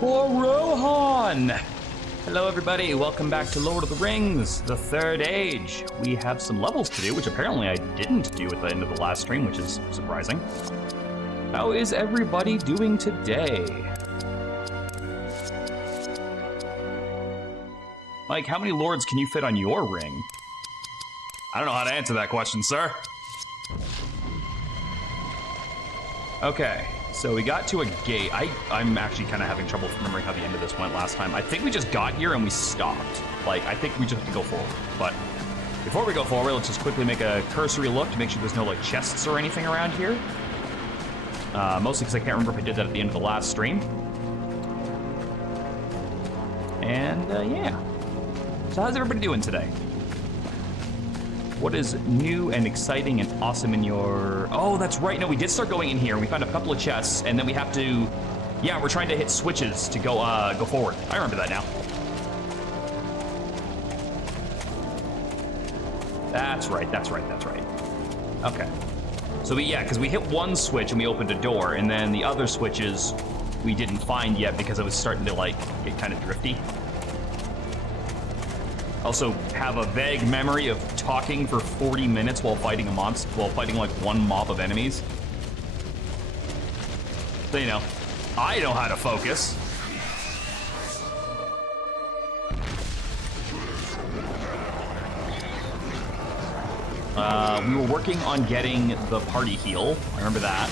for Rohan. Hello, everybody. Welcome back to Lord of the Rings, the Third Age. We have some levels to do, which apparently I didn't do at the end of the last stream, which is surprising. How is everybody doing today? Mike, how many lords can you fit on your ring? I don't know how to answer that question, sir. Okay, so we got to a gate. I'm actually kind of having trouble remembering how the end of this went last time. I think we just got here and we stopped. Like, I think we just have to go forward. But before we go forward, let's just quickly make a cursory look to make sure there's no, like, chests or anything around here. Mostly because I can't remember if I did that at the end of the last stream. And, yeah. So how's everybody doing today? What is new and exciting and awesome in your... Oh, that's right. No, we did start going in here. We found a couple of chests, and then we have to... Yeah, we're trying to hit switches to go go forward. I remember that now. That's right, that's right, that's right. Okay. So, yeah, because we hit one switch and we opened a door, and then the other switches we didn't find yet because it was starting to, like, get kind of drifty. Also have a vague memory of talking for 40 minutes while fighting a monster, while fighting like one mob of enemies. So, you know, I know how to focus. We were working on getting the party heal. I remember that.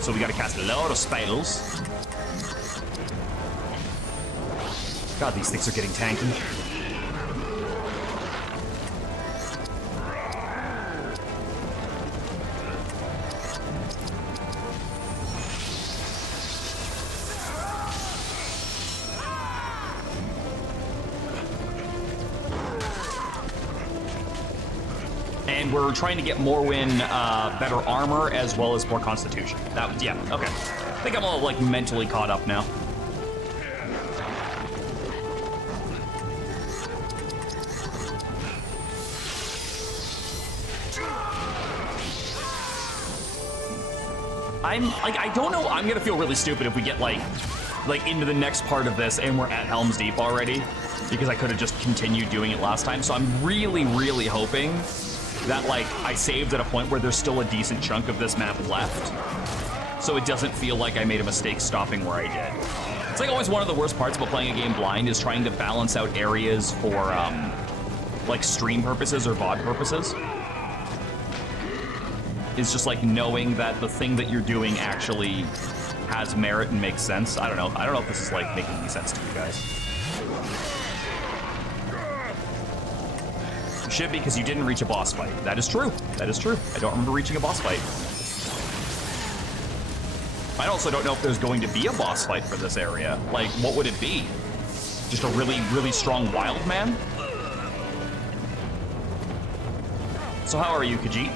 So we gotta cast a lot of spells. God, these things are getting tanky. And we're trying to get Morwen better armor as well as more constitution. That was, yeah, okay. I think I'm all like mentally caught up now. I don't know, I'm gonna feel really stupid if we get like into the next part of this and we're at Helm's Deep already, because I could have just continued doing it last time. So I'm really, really hoping that like I saved at a point where there's still a decent chunk of this map left, so it doesn't feel like I made a mistake stopping where I did. It's like always one of the worst parts about playing a game blind is trying to balance out areas for like stream purposes or VOD purposes. Is just like knowing that the thing that you're doing actually has merit and makes sense. I don't know if this is like making any sense to you guys. It should be, because you didn't reach a boss fight. That is true. That is true. I don't remember reaching a boss fight. I also don't know if there's going to be a boss fight for this area. Like, what would it be? Just a really, really strong wild man? So how are you, Khajiit?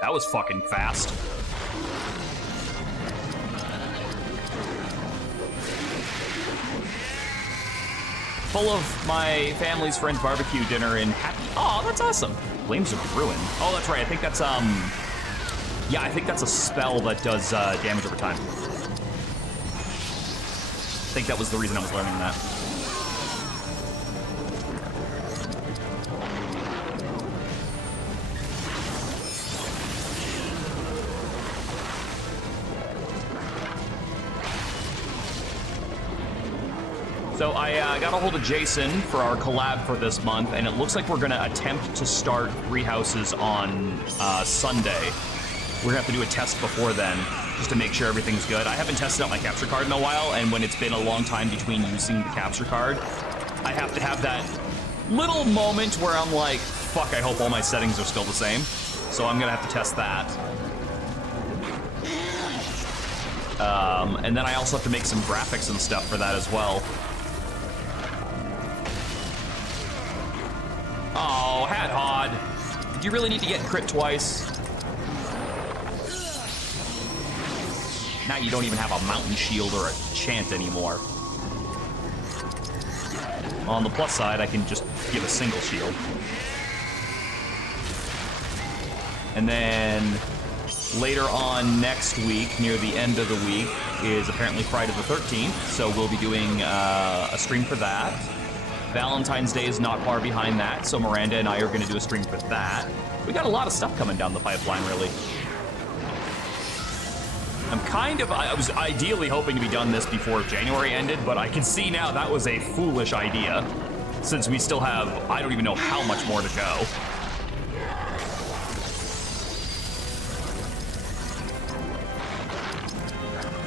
That was fucking fast. Full of my family's friend's barbecue dinner in Happy. Oh, that's awesome. Flames of Ruin. Oh, that's right. I think that's yeah, I think that's a spell that does damage over time. I think that was the reason I was learning that. So I got a hold of Jason for our collab for this month, and it looks like we're gonna attempt to start Three Houses on Sunday. We're gonna have to do a test before then, just to make sure everything's good. I haven't tested out my capture card in a while, and when it's been a long time between using the capture card, I have to have that little moment where I'm like, fuck, I hope all my settings are still the same. So I'm gonna have to test that. And then I also have to make some graphics and stuff for that as well. Oh, Hat Hod. Did you really need to get crit twice? now you don't even have a mountain shield or a chant anymore. On the plus side, I can just give a single shield. And then later on next week, near the end of the week, is apparently Friday the 13th, so we'll be doing a stream for that. Valentine's Day is not far behind that, so Miranda and I are going to do a stream for that. We got a lot of stuff coming down the pipeline, really. I was ideally hoping to be done this before January ended, but I can see now that was a foolish idea, since we still have, I don't even know how much more to go.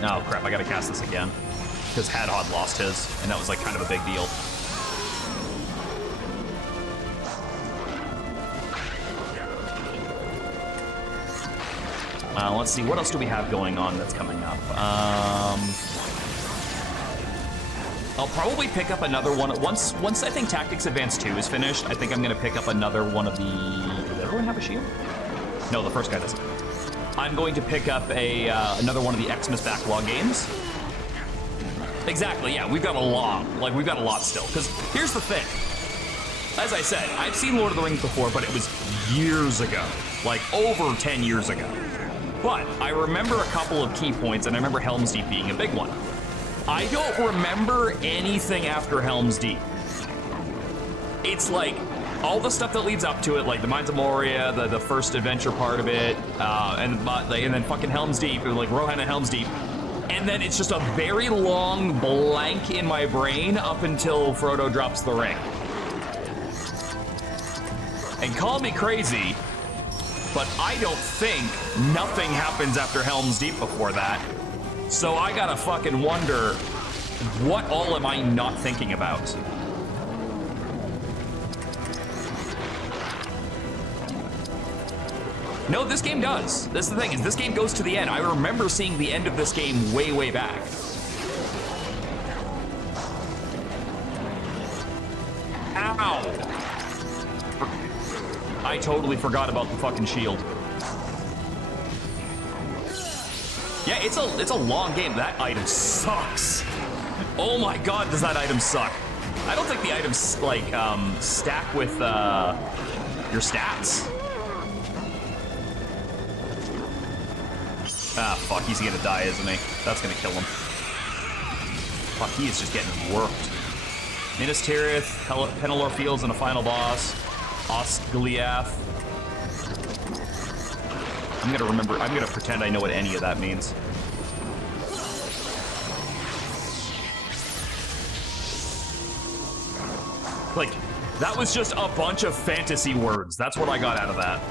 Oh crap, I gotta cast this again. Because Hadhod lost his, and that was like kind of a big deal. Let's see, what else do we have going on that's coming up? I'll probably pick up another one. Once I think Tactics Advance 2 is finished, I think I'm gonna pick up another one of the... Does everyone have a shield? No, the first guy doesn't. I'm going to pick up another one of the Xmas backlog games. Exactly, yeah, we've got a lot. Like, we've got a lot still. Because here's the thing. As I said, I've seen Lord of the Rings before, but it was years ago. Like, over 10 years ago. But I remember a couple of key points, and I remember Helm's Deep being a big one. I don't remember anything after Helm's Deep. It's like all the stuff that leads up to it, like the Mines of Moria, the first adventure part of it, and then fucking Helm's Deep, like Rohan and Helm's Deep. And then it's just a very long blank in my brain up until Frodo drops the ring. And call me crazy, but I don't think nothing happens after Helm's Deep before that. So I gotta fucking wonder, what all am I not thinking about? No, this game does. That's the thing, is this game goes to the end. I remember seeing the end of this game way, way back. Ow! I totally forgot about the fucking shield. Yeah, it's a long game. That item sucks. Oh my god, does that item suck. I don't think the items, like, stack with, your stats. Ah, fuck, he's gonna die, isn't he? That's gonna kill him. Fuck, he is just getting worked. Minas Tirith, Penelor Fields, and a final boss. Osgiliath. I'm gonna pretend I know what any of that means. Like, that was just a bunch of fantasy words. That's what I got out of that.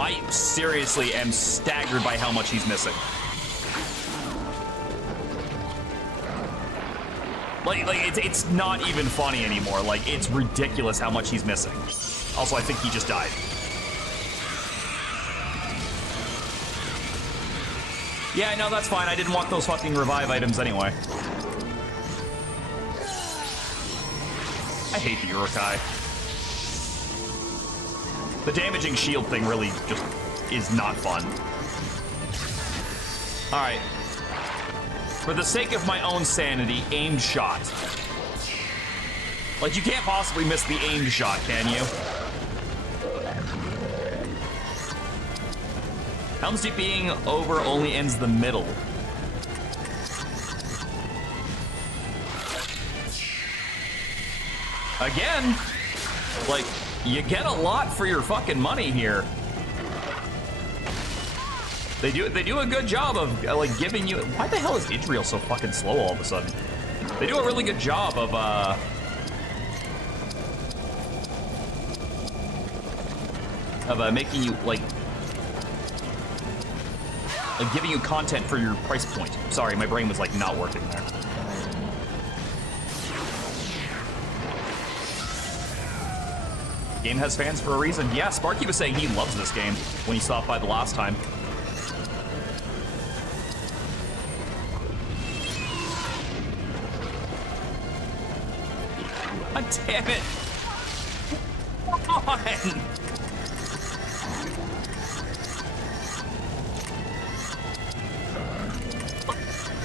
I seriously am staggered by how much he's missing. Like it's not even funny anymore. Like, it's ridiculous how much he's missing. Also, I think he just died. Yeah, no, that's fine. I didn't want those fucking revive items anyway. I hate the Uruk-hai. The damaging shield thing really just is not fun. All right. For the sake of my own sanity, aimed shot. Like, you can't possibly miss the aimed shot, can you? Helm's Deep being over only ends the middle. Again, like, you get a lot for your fucking money here. They do a good job of like giving you. Why the hell is Idriel so fucking slow all of a sudden? They do a really good job of making you like giving you content for your price point. Sorry, my brain was like not working there. Game has fans for a reason. Yeah, Sparky was saying he loves this game when he stopped by the last time. damn it! Come on!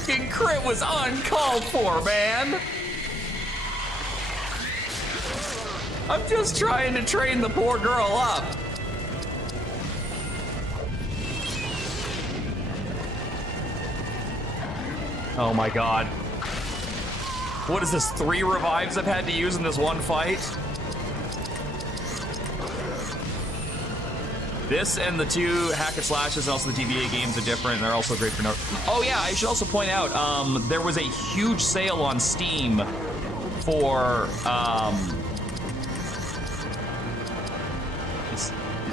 Fucking crit was uncalled for, man! I'm just trying to train the poor girl up. Oh my god. What is this, 3 revives I've had to use in this one fight? This and the 2 hack and slashes and also the TVA games are different, and they're also great for no. Oh yeah, I should also point out, there was a huge sale on Steam for,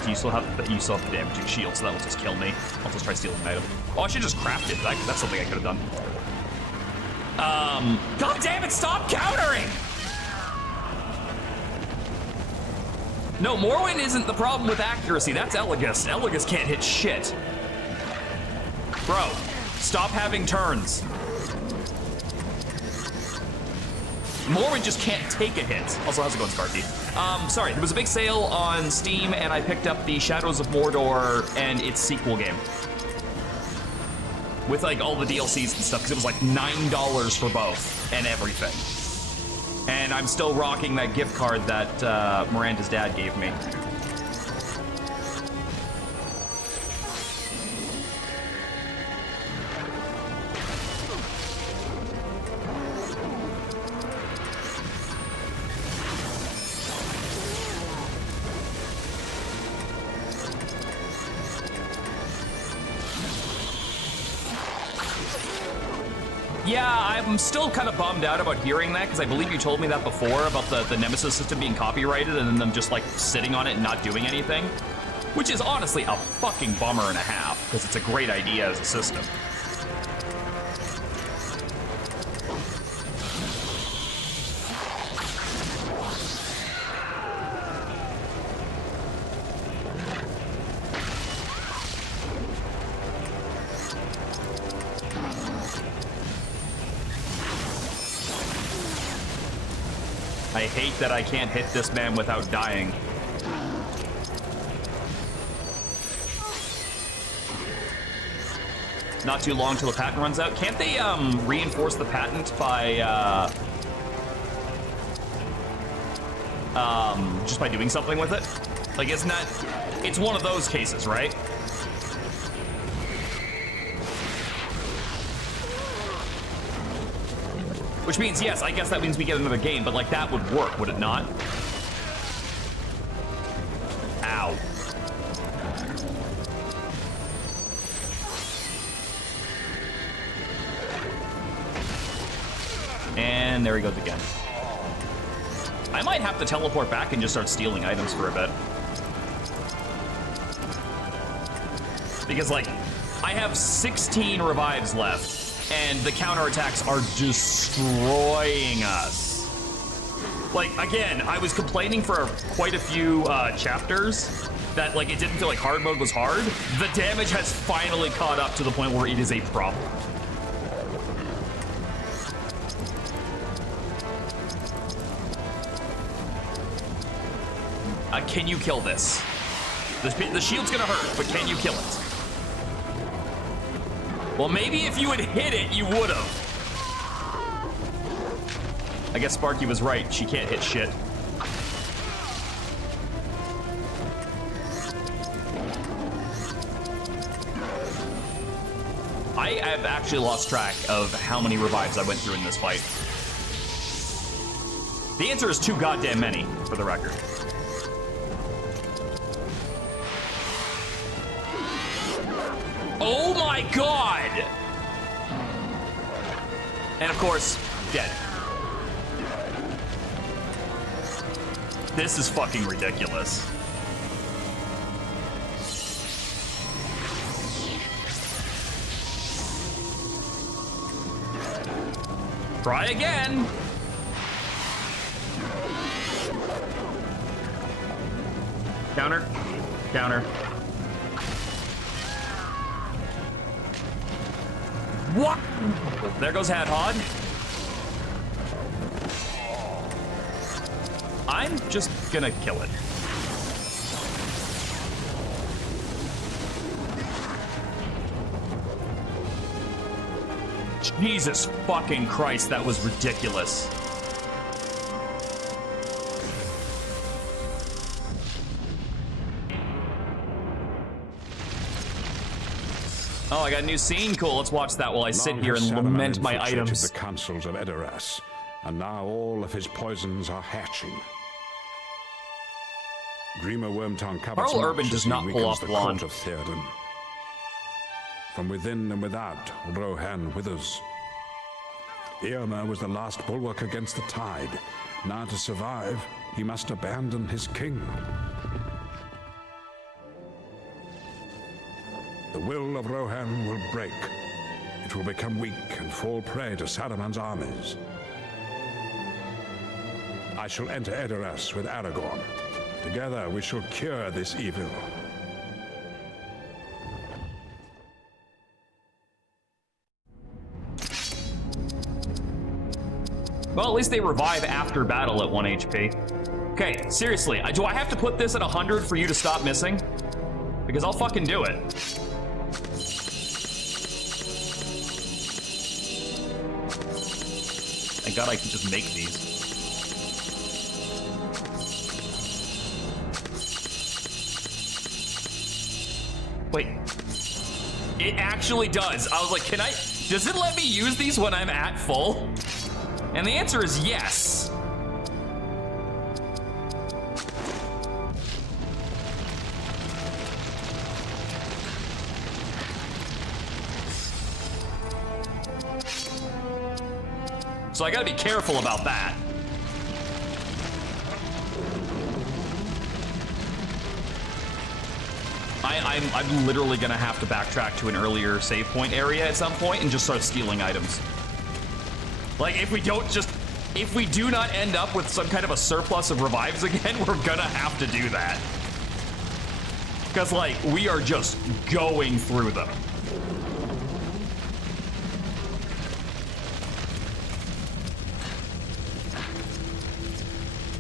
you still have the damaging shield, so that will just kill me. I'll just try stealing an item. Oh, I should just craft it. That's something I could have done. God damn it, stop countering! No, Morrowind isn't the problem with accuracy. That's Elegus. Elegus can't hit shit. Bro, stop having turns. Morrowind just can't take a hit. Also, how's it going, Scarthy? Sorry, there was a big sale on Steam, and I picked up the Shadows of Mordor and its sequel game. With like all the DLCs and stuff, because it was like $9 for both and everything. And I'm still rocking that gift card that Miranda's dad gave me. Yeah, I'm still kind of bummed out about hearing that, because I believe you told me that before about the Nemesis system being copyrighted and then them just like sitting on it and not doing anything. Which is honestly a fucking bummer and a half, because it's a great idea as a system. I hate that I can't hit this man without dying. Not too long till the patent runs out. Can't they reinforce the patent by just by doing something with it? Like, isn't that, it's one of those cases, right? Which means, yes, I guess that means we get another game, but like that would work, would it not? Ow. And there he goes again. I might have to teleport back and just start stealing items for a bit. Because like, I have 16 revives left. And the counterattacks are destroying us. Like, again, I was complaining for quite a few chapters that, like, it didn't feel like hard mode was hard. The damage has finally caught up to the point where it is a problem. Can you kill this? The shield's gonna hurt, but can you kill it? Well, maybe if you had hit it, you would have. I guess Sparky was right. She can't hit shit. I have actually lost track of how many revives I went through in this fight. The answer is too goddamn many, for the record. Oh my god! And of course, dead. This is fucking ridiculous. Try again. Counter, counter. What? There goes Hadhod. I'm just gonna kill it. Jesus fucking Christ, that was ridiculous. Oh, I got a new scene. Cool. Let's watch that while I sit here and lament my items. The councils of Edoras, and now all of his poisons are hatching. Dreamer Wormtongue covers Carl Urban does not pull off the blonde. court of Theoden. From within and without, Rohan withers. Eomer was the last bulwark against the tide. Now to survive, he must abandon his king. The will of Rohan will break. It will become weak and fall prey to Saruman's armies. I shall enter Edoras with Aragorn. Together we shall cure this evil. Well, at least they revive after battle at 1 HP. Okay, seriously, do I have to put this at 100 for you to stop missing? Because I'll fucking do it. Thank God I can just make these. Wait. It actually does. I was like, does it let me use these when I'm at full? And the answer is yes. So I gotta be careful about that. I'm literally gonna have to backtrack to an earlier save point area at some point and just start stealing items. Like, if we do not end up with some kind of a surplus of revives again, we're gonna have to do that. Because, like, we are just going through them.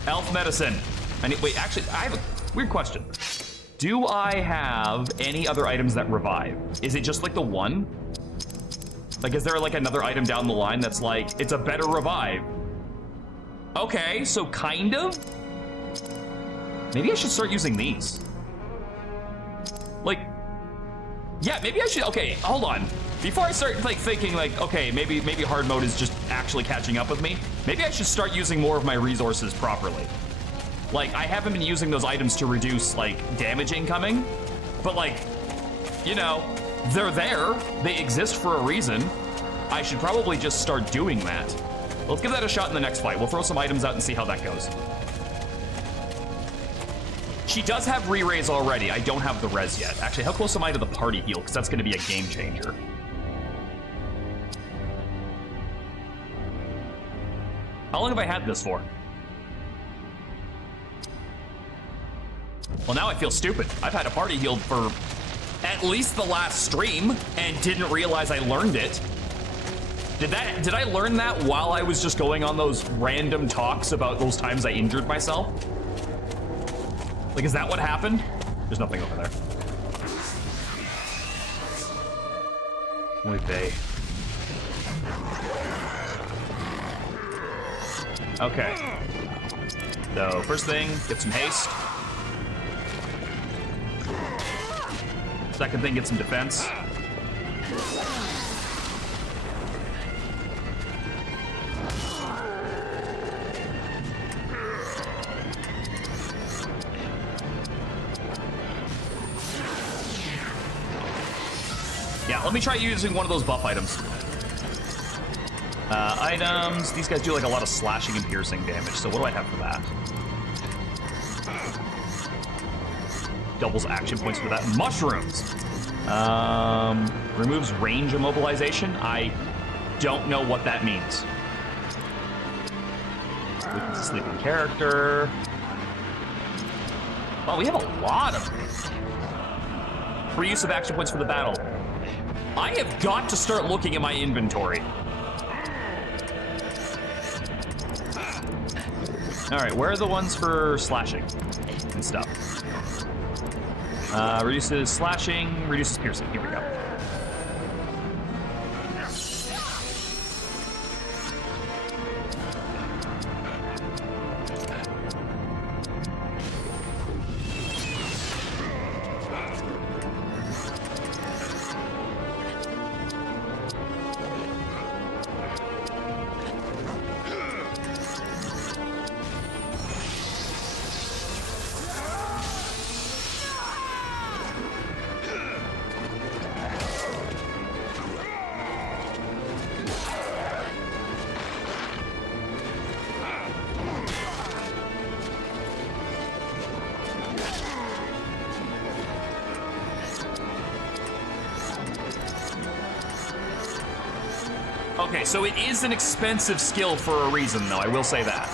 Elf medicine. Wait, actually, I have a weird question. Do I have any other items that revive? Is it just like the one? Like, is there like another item down the line that's like, it's a better revive? Okay, so kind of? Maybe I should start using these. Like, yeah, maybe I should, okay, hold on. Before I start like thinking like, okay, maybe hard mode is just actually catching up with me, maybe I should start using more of my resources properly. Like, I haven't been using those items to reduce like damage incoming, but like, you know, they're there, they exist for a reason. I should probably just start doing that. Let's give that a shot in the next fight. We'll throw some items out and see how that goes. She does have re-raise already. I don't have the res yet. Actually, how close am I to the party heal? Because that's going to be a game changer. How long have I had this for? Well, now I feel stupid. I've had a party healed for at least the last stream and didn't realize I learned it. Did I learn that while I was just going on those random talks about those times I injured myself? Like, is that what happened? There's nothing over there. Oy vey. Okay. So, first thing, get some haste. Second thing, get some defense. Yeah, let me try using one of those buff items. Items, these guys do like a lot of slashing and piercing damage, so what do I have for that? Doubles action points for that. Mushrooms! Removes range immobilization. I don't know what that means. Weakens a sleeping character. Oh, we have a lot of these. Free use of action points for the battle. I have got to start looking at my inventory. All right, where are the ones for slashing and stuff? Reduces slashing, reduces piercing. Here we go. Okay, so it is an expensive skill for a reason, though. I will say that.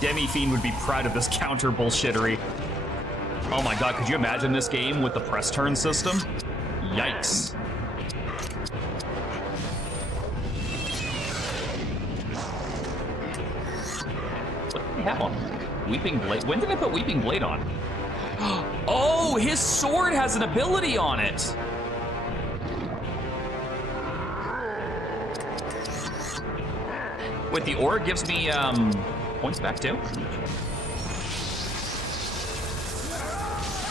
Demi-Fiend would be proud of this counter bullshittery. Oh my god, could you imagine this game with the press turn system? Yikes. What did they have on? Weeping Blade? When did they put Weeping Blade on? Oh, his sword has an ability on it! Wait, the aura gives me, points back too?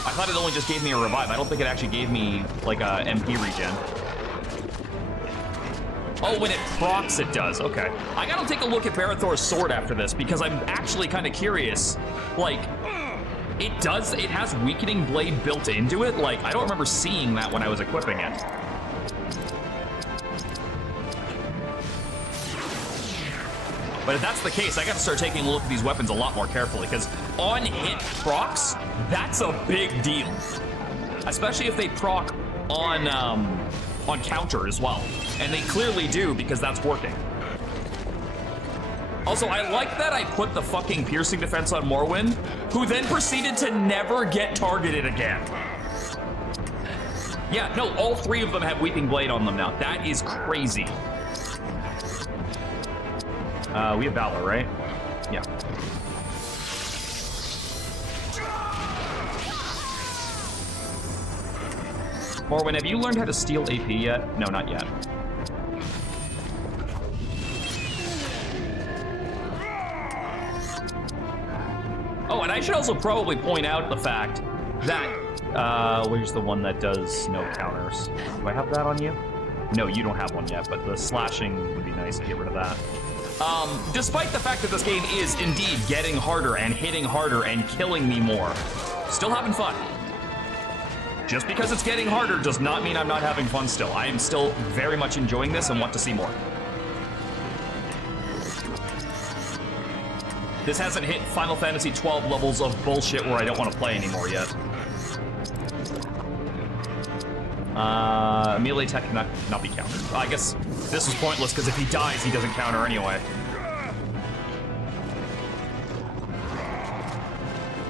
I thought it only just gave me a revive. I don't think it actually gave me, like, a MP regen. Oh, when it procs, it does. Okay. I gotta take a look at Barathor's sword after this, because I'm actually kind of curious. Like, it has Weakening Blade built into it. Like, I don't remember seeing that when I was equipping it. But if that's the case, I gotta start taking a look at these weapons a lot more carefully, because on-hit procs, that's a big deal. Especially if they proc on counter as well. And they clearly do, because that's working. Also, I like that I put the fucking piercing defense on Morwen, who then proceeded to never get targeted again. Yeah, no, all three of them have Weeping Blade on them now. That is crazy. We have Valor, right? Yeah. Morwen, have you learned how to steal AP yet? No, not yet. Oh, and I should also probably point out the fact that, where's the one that does no counters? Do I have that on you? No, you don't have one yet, but the slashing would be nice to get rid of that. Despite the fact that this game is indeed getting harder and hitting harder and killing me more, still having fun. Just because it's getting harder does not mean I'm not having fun still. I am still very much enjoying this and want to see more. This hasn't hit Final Fantasy XII levels of bullshit where I don't want to play anymore yet. Melee attack cannot be countered. I guess this was pointless because if he dies, he doesn't counter anyway.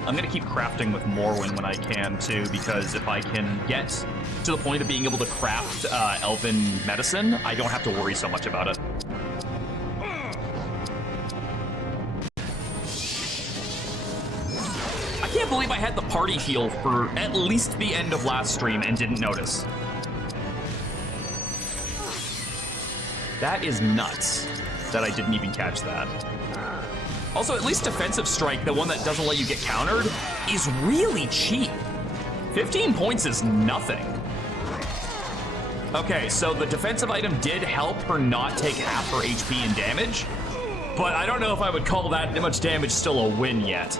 I'm gonna keep crafting with Morwen when I can too, because if I can get to the point of being able to craft Elven medicine, I don't have to worry so much about it. I can't believe I had the party heal for at least the end of last stream and didn't notice. That is nuts that I didn't even catch that. Also, at least Defensive Strike, the one that doesn't let you get countered, is really cheap. 15 points is nothing. Okay, so the defensive item did help her not take half her HP in damage, but I don't know if I would call that much damage still a win yet.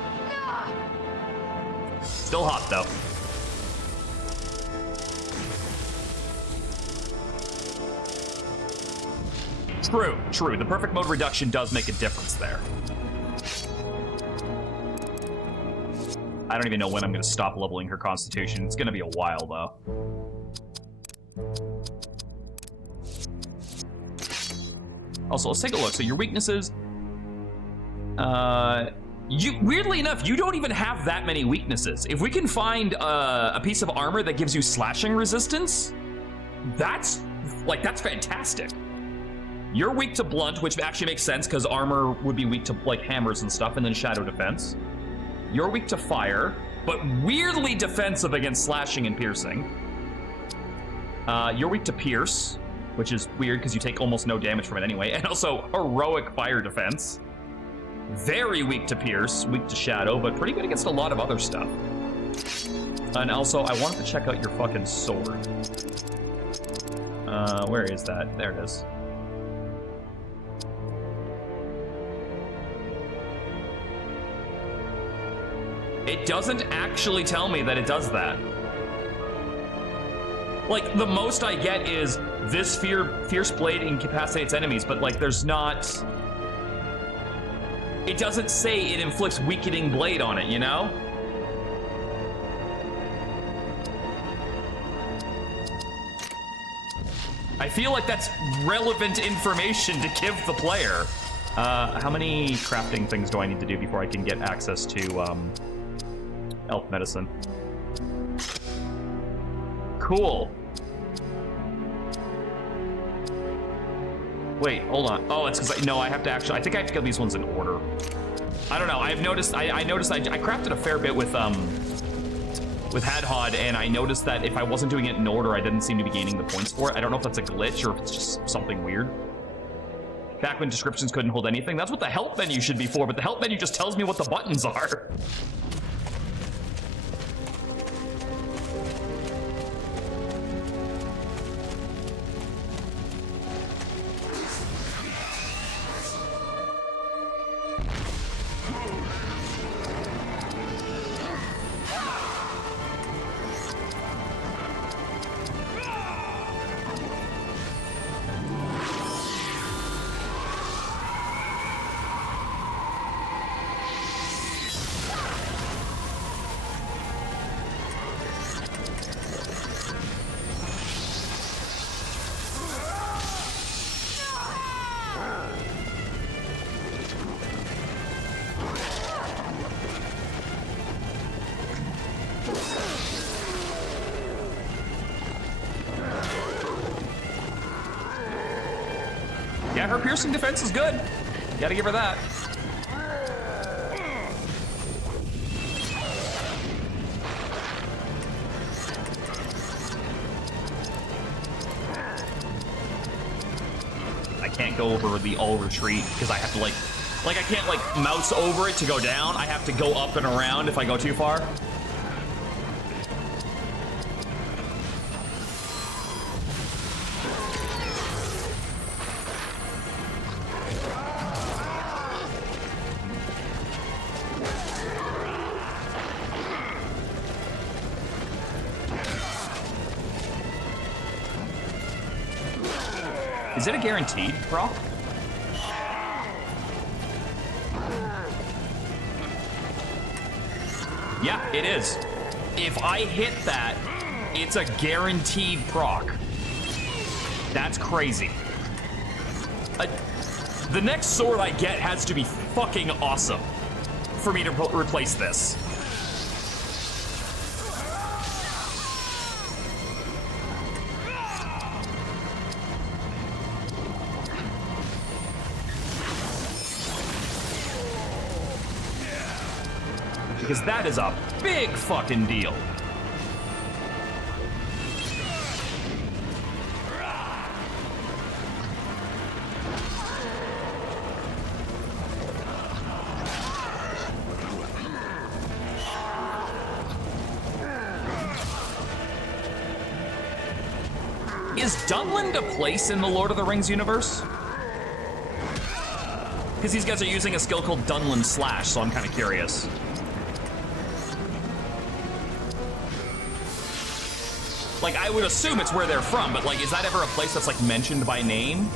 Still hot, though. True, true. The perfect mode reduction does make a difference there. I don't even know when I'm going to stop leveling her constitution. It's going to be a while, though. Also, let's take a look. So your weaknesses... Weirdly enough, you don't even have that many weaknesses. If we can find a piece of armor that gives you slashing resistance, that's fantastic. You're weak to blunt, which actually makes sense because armor would be weak to like hammers and stuff, and then shadow defense. You're weak to fire, but weirdly defensive against slashing and piercing. You're weak to pierce, which is weird because you take almost no damage from it anyway, and also heroic fire defense. Very weak to pierce, weak to shadow, but pretty good against a lot of other stuff. And also, I wanted to check out your fucking sword. Where is that? There it is. It doesn't actually tell me that it does that. Like, the most I get is this fierce blade incapacitates enemies, but like, there's not... It doesn't say it inflicts weakening blade on it, you know? I feel like that's relevant information to give the player. How many crafting things do I need to do before I can get access to elf medicine? Cool. Wait, hold on. Oh, it's because I have to actually. I think I have to get these ones in order. I don't know. I've noticed. I noticed. I crafted a fair bit with Hadhod, and I noticed that if I wasn't doing it in order, I didn't seem to be gaining the points for it. I don't know if that's a glitch or if it's just something weird. Back when descriptions couldn't hold anything, that's what the help menu should be for. But the help menu just tells me what the buttons are. Yeah, her piercing defense is good. Gotta give her that. I can't go over the all retreat because I have to like I can't like mouse over it to go down. I have to go up and around if I go too far. Is it a guaranteed proc? Yeah, it is. If I hit that, it's a guaranteed proc. That's crazy. The next sword I get has to be fucking awesome for me to replace this. Because that is a big fucking deal. Is Dunland a place in the Lord of the Rings universe? Because these guys are using a skill called Dunland Slash, so I'm kind of curious. Like, I would assume it's where they're from, but like, is that ever a place that's like mentioned by name?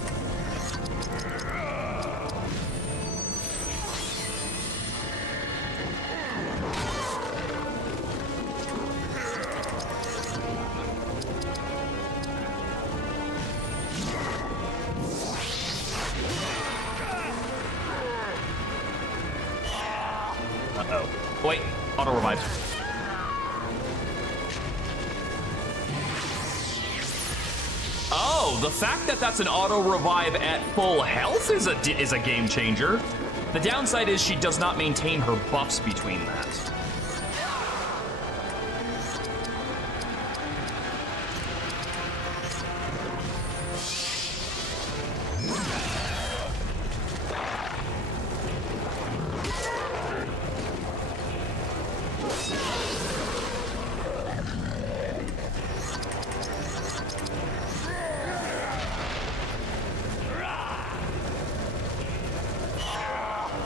Uh-oh. Wait, auto revive. Oh, the fact that that's an auto revive at full health is a game changer. The downside is she does not maintain her buffs between that.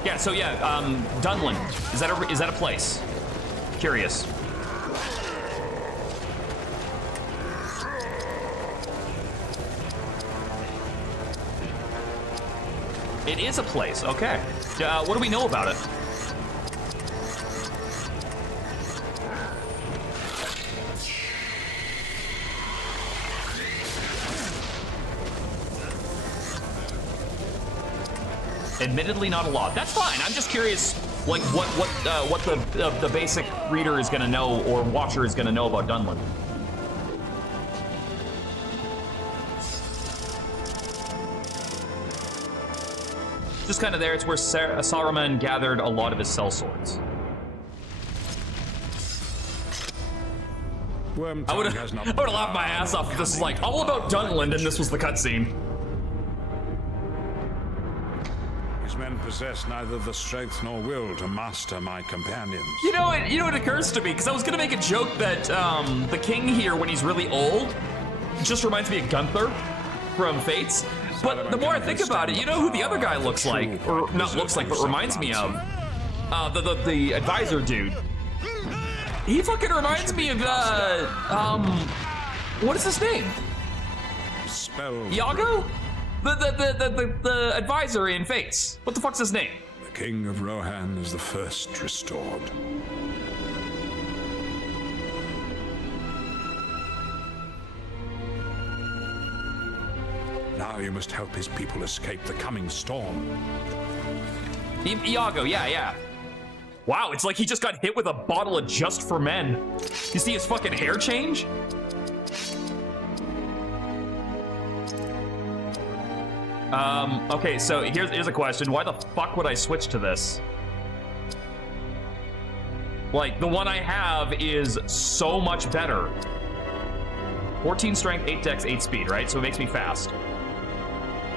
Yeah, so yeah, Dunland, is that a place? Curious. It is a place, okay. What do we know about it? Admittedly, not a lot. That's fine. I'm just curious, like what the basic reader is gonna know or watcher is gonna know about Dunland. Just kind of there. It's where Saruman gathered a lot of his sellswords. I would have laughed my ass off if this is like all about Dunland and this was the cutscene. Men possess neither the strength nor will to master my companions. You know what occurs to me, because I was gonna make a joke that the king here, when he's really old, just reminds me of Gunther from Fates. But the more I think about it, you know who the other guy looks like, or not looks like, but reminds me of? The advisor dude. He fucking reminds me of what is his name? Iago? The advisor in Fates. What the fuck's his name? The King of Rohan is the first restored. Now you must help his people escape the coming storm. Iago, yeah. Wow, it's like he just got hit with a bottle of Just for Men. You see his fucking hair change? Okay, so here's a question. Why the fuck would I switch to this? Like, the one I have is so much better. 14 strength, 8 dex, 8 speed, right? So it makes me fast.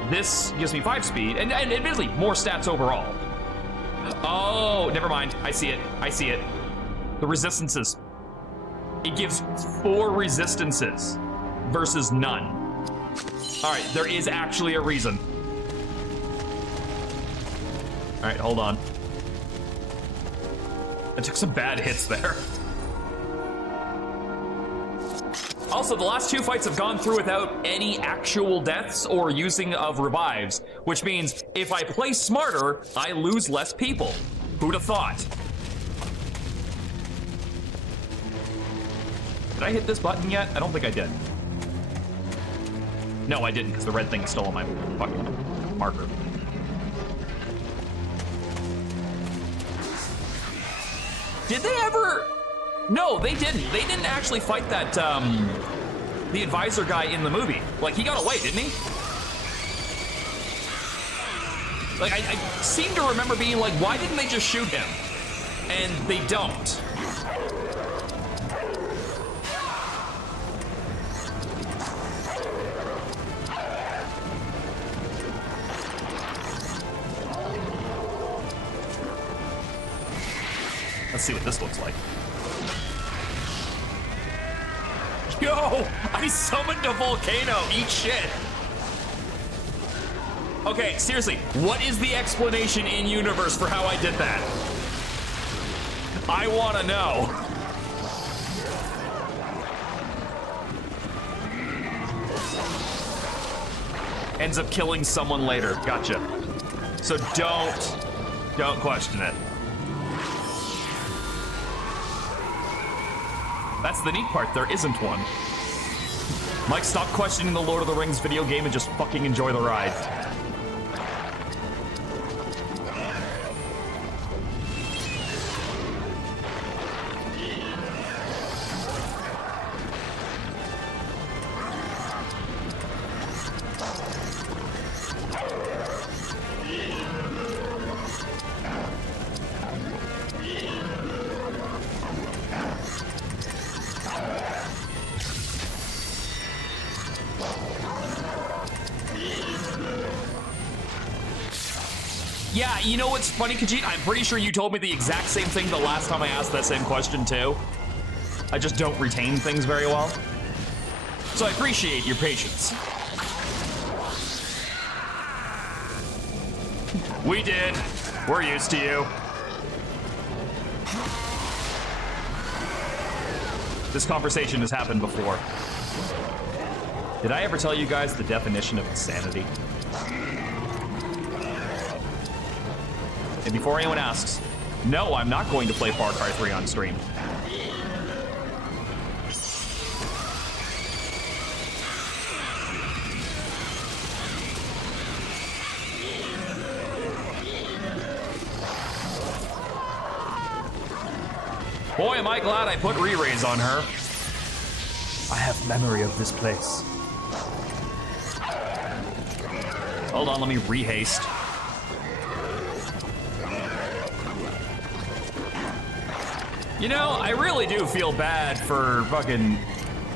This gives me 5 speed, and admittedly, more stats overall. Oh, never mind. I see it. The resistances. It gives 4 resistances versus none. All right, there is actually a reason. All right, hold on. I took some bad hits there. Also, the last 2 fights have gone through without any actual deaths or using of revives, which means if I play smarter, I lose less people. Who'd have thought? Did I hit this button yet? I don't think I did. No, I didn't, because the red thing is still on my fucking marker. Did they ever? No, they didn't. They didn't actually fight that, the advisor guy in the movie. Like, he got away, didn't he? Like, I seem to remember being like, why didn't they just shoot him? And they don't. Let's see what this looks like. Yo, I summoned a volcano. Eat shit. Okay, seriously, what is the explanation in universe for how I did that? I want to know. Ends up killing someone later. Gotcha. So don't question it. That's the neat part, there isn't one. Mike, stop questioning the Lord of the Rings video game and just fucking enjoy the ride. You know what's funny, Khajiit? I'm pretty sure you told me the exact same thing the last time I asked that same question, too. I just don't retain things very well. So I appreciate your patience. We did. We're used to you. This conversation has happened before. Did I ever tell you guys the definition of insanity? And before anyone asks, no, I'm not going to play Far Cry 3 on stream. Boy, am I glad I put re-raise on her. I have memory of this place. Hold on, let me rehaste. You know, I really do feel bad for fucking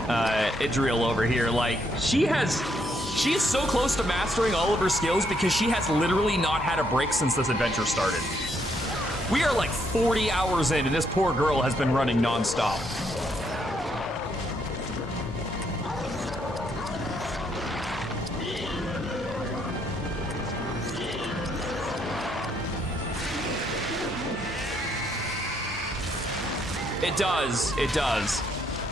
Idriel over here. Like, she is so close to mastering all of her skills because she has literally not had a break since this adventure started. We are like 40 hours in and this poor girl has been running non-stop. It does, it does.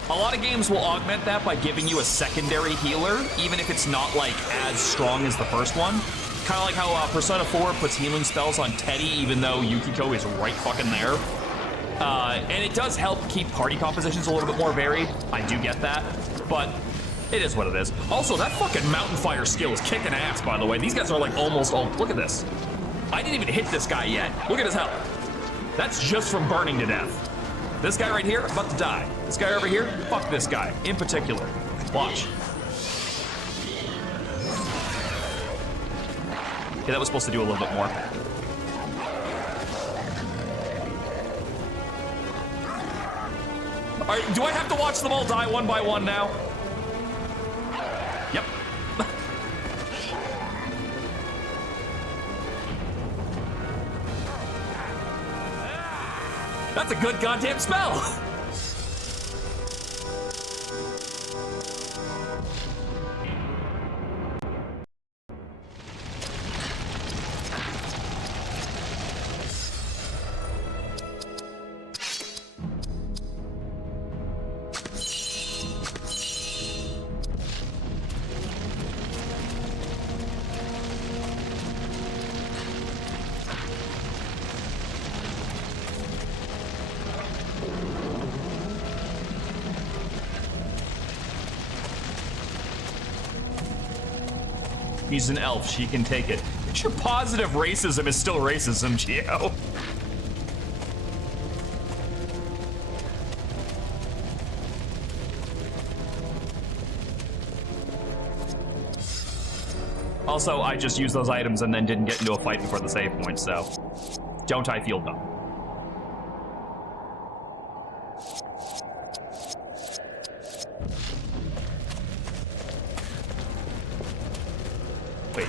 A lot of games will augment that by giving you a secondary healer, even if it's not like as strong as the first one. Kind of like how Persona 4 puts healing spells on Teddy, even though Yukiko is right fucking there. And it does help keep party compositions a little bit more varied. I do get that, but it is what it is. Also, that fucking Mountain Fire skill is kicking ass, by the way. These guys are like almost all, look at this. I didn't even hit this guy yet. Look at his health. That's just from burning to death. This guy right here, about to die. This guy over here, fuck this guy, in particular. Watch. Okay, that was supposed to do a little bit more. All right, do I have to watch them all die one by one now? Yep. That's a good goddamn spell. She's an elf, she can take it. Your positive racism is still racism, Gio. Also, I just used those items and then didn't get into a fight before the save point, so don't I feel dumb? Wait.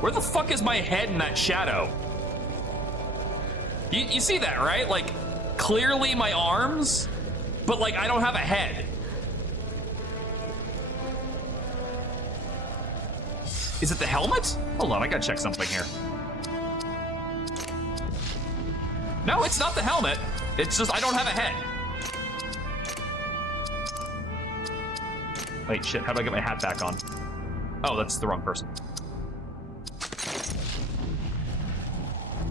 Where the fuck is my head in that shadow? You see that, right? Like, clearly my arms, but like I don't have a head. Is it the helmet? Hold on, I gotta check something here. No, it's not the helmet. It's just I don't have a head. Wait, shit, how do I get my hat back on? Oh, that's the wrong person.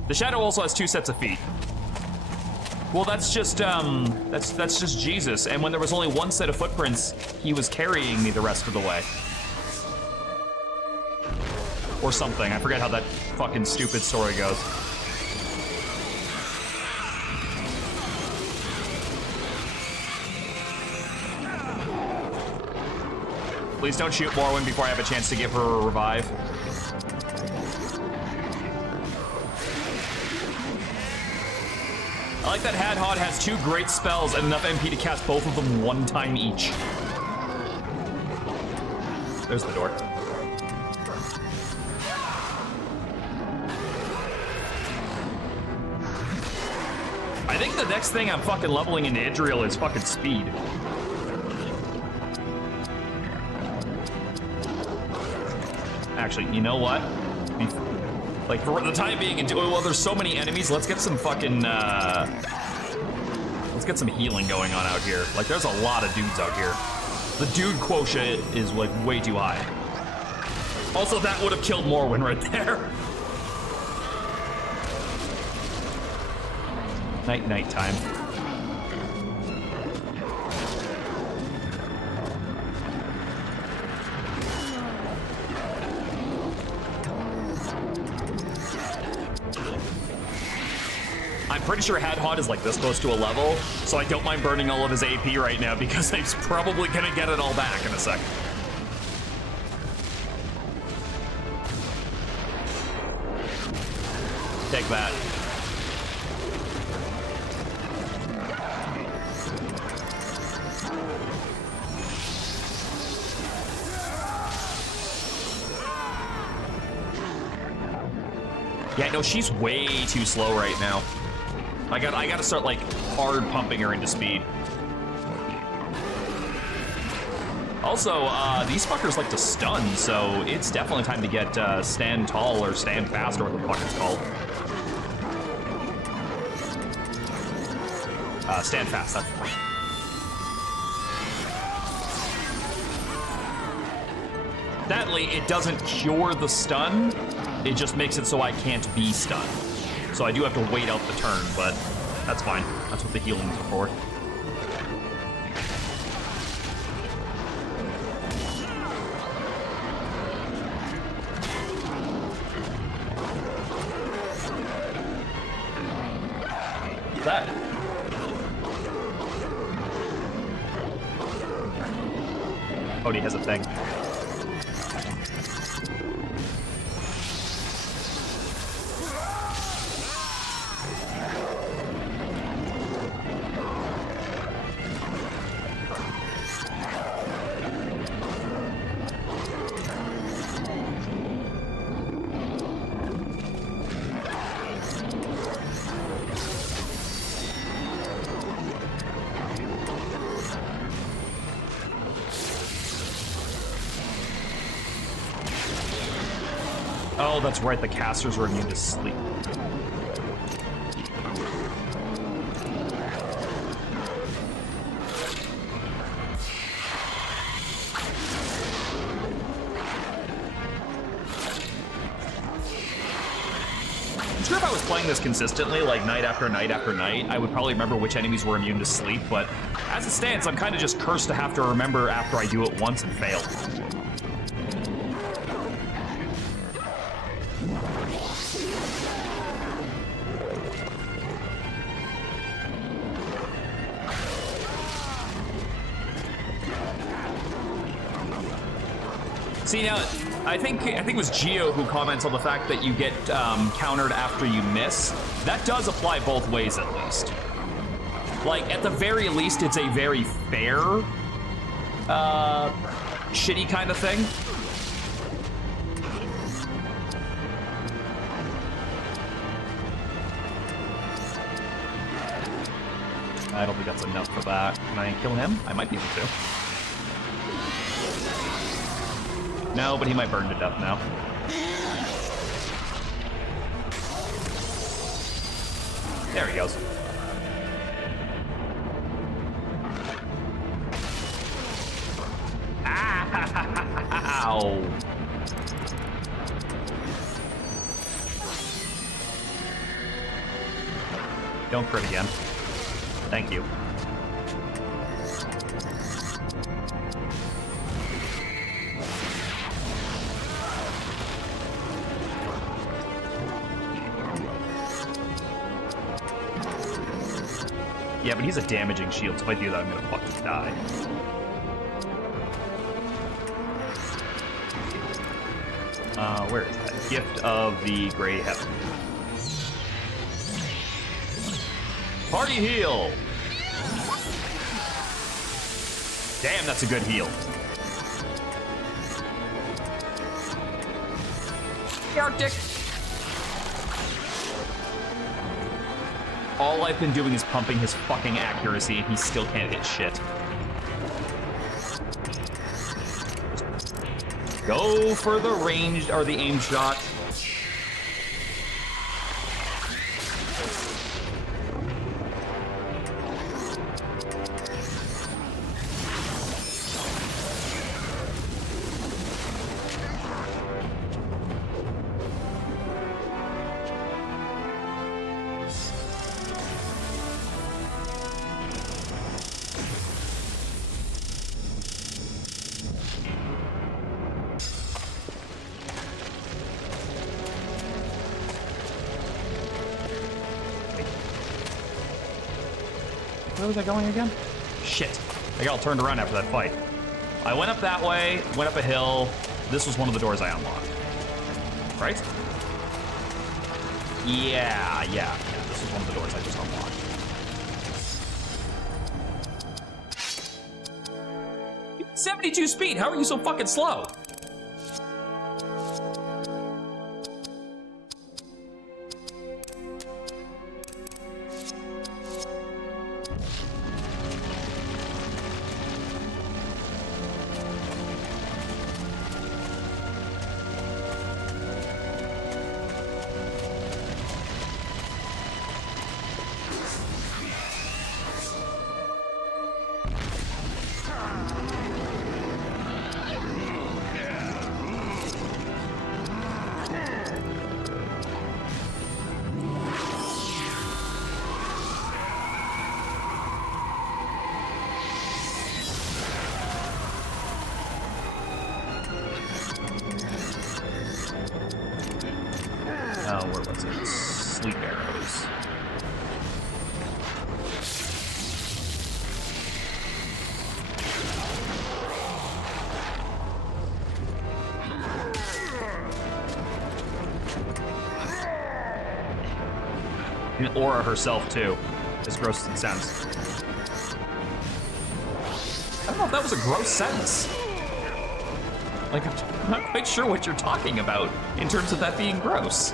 The shadow also has 2 sets of feet. Well, that's just just Jesus. And when there was only 1 set of footprints, he was carrying me the rest of the way. Or something. I forget how that fucking stupid story goes. Please don't shoot Morwen before I have a chance to give her a revive. I like that Hadhod has 2 great spells and enough MP to cast both of them 1 time each. There's the door. think the next thing I'm fucking leveling into Idriel is fucking speed. Actually, you know what? Like, for the time being, well, there's so many enemies, let's get some fucking, let's get some healing going on out here. Like, there's a lot of dudes out here. The dude quotient is, like, way too high. Also, that would have killed Morwen right there. Night time. I'm pretty sure Hadhod is like this close to a level, so I don't mind burning all of his AP right now because he's probably gonna get it all back in a second. Take that. Yeah, no, she's way too slow right now. I gotta start like hard pumping her into speed. Also, these fuckers like to stun, so it's definitely time to get stand tall or stand fast or what the fuck it's called. Stand fast. That's right. Sadly, it doesn't cure the stun. It just makes it so I can't be stunned. So I do have to wait out the turn, but that's fine. That's what the healing's for. What's that? Cody has a thing. Oh, that's right, the casters were immune to sleep. I'm sure if I was playing this consistently, like night after night after night, I would probably remember which enemies were immune to sleep, but as it stands, I'm kind of just cursed to have to remember after I do it once and fail. See, now, I think it was Geo who comments on the fact that you get countered after you miss. That does apply both ways, at least. Like, at the very least, it's a very fair, shitty kind of thing. I don't think that's enough for that. Can I kill him? I might be able to. No, but he might burn to death now. There he goes. Ow! Don't crit again. Thank you. Yeah, but he's a damaging shield, so if I do that, I'm gonna fucking die. Where is that? Gift of the Grey Heaven. Party heal! Damn, that's a good heal. Arctic! All I've been doing is pumping his fucking accuracy, and he still can't hit shit. Go for the ranged, or the aim shot. Where was I going again? Shit. I got all turned around after that fight. I went up that way, went up a hill. This was one of the doors I unlocked. Right? Yeah. This was one of the doors I just unlocked. 72 speed, how are you so fucking slow? Where was it? Sleep arrows. And Aura herself, too, as gross as it sounds. I don't know if that was a gross sentence. Like, I'm not quite sure what you're talking about in terms of that being gross.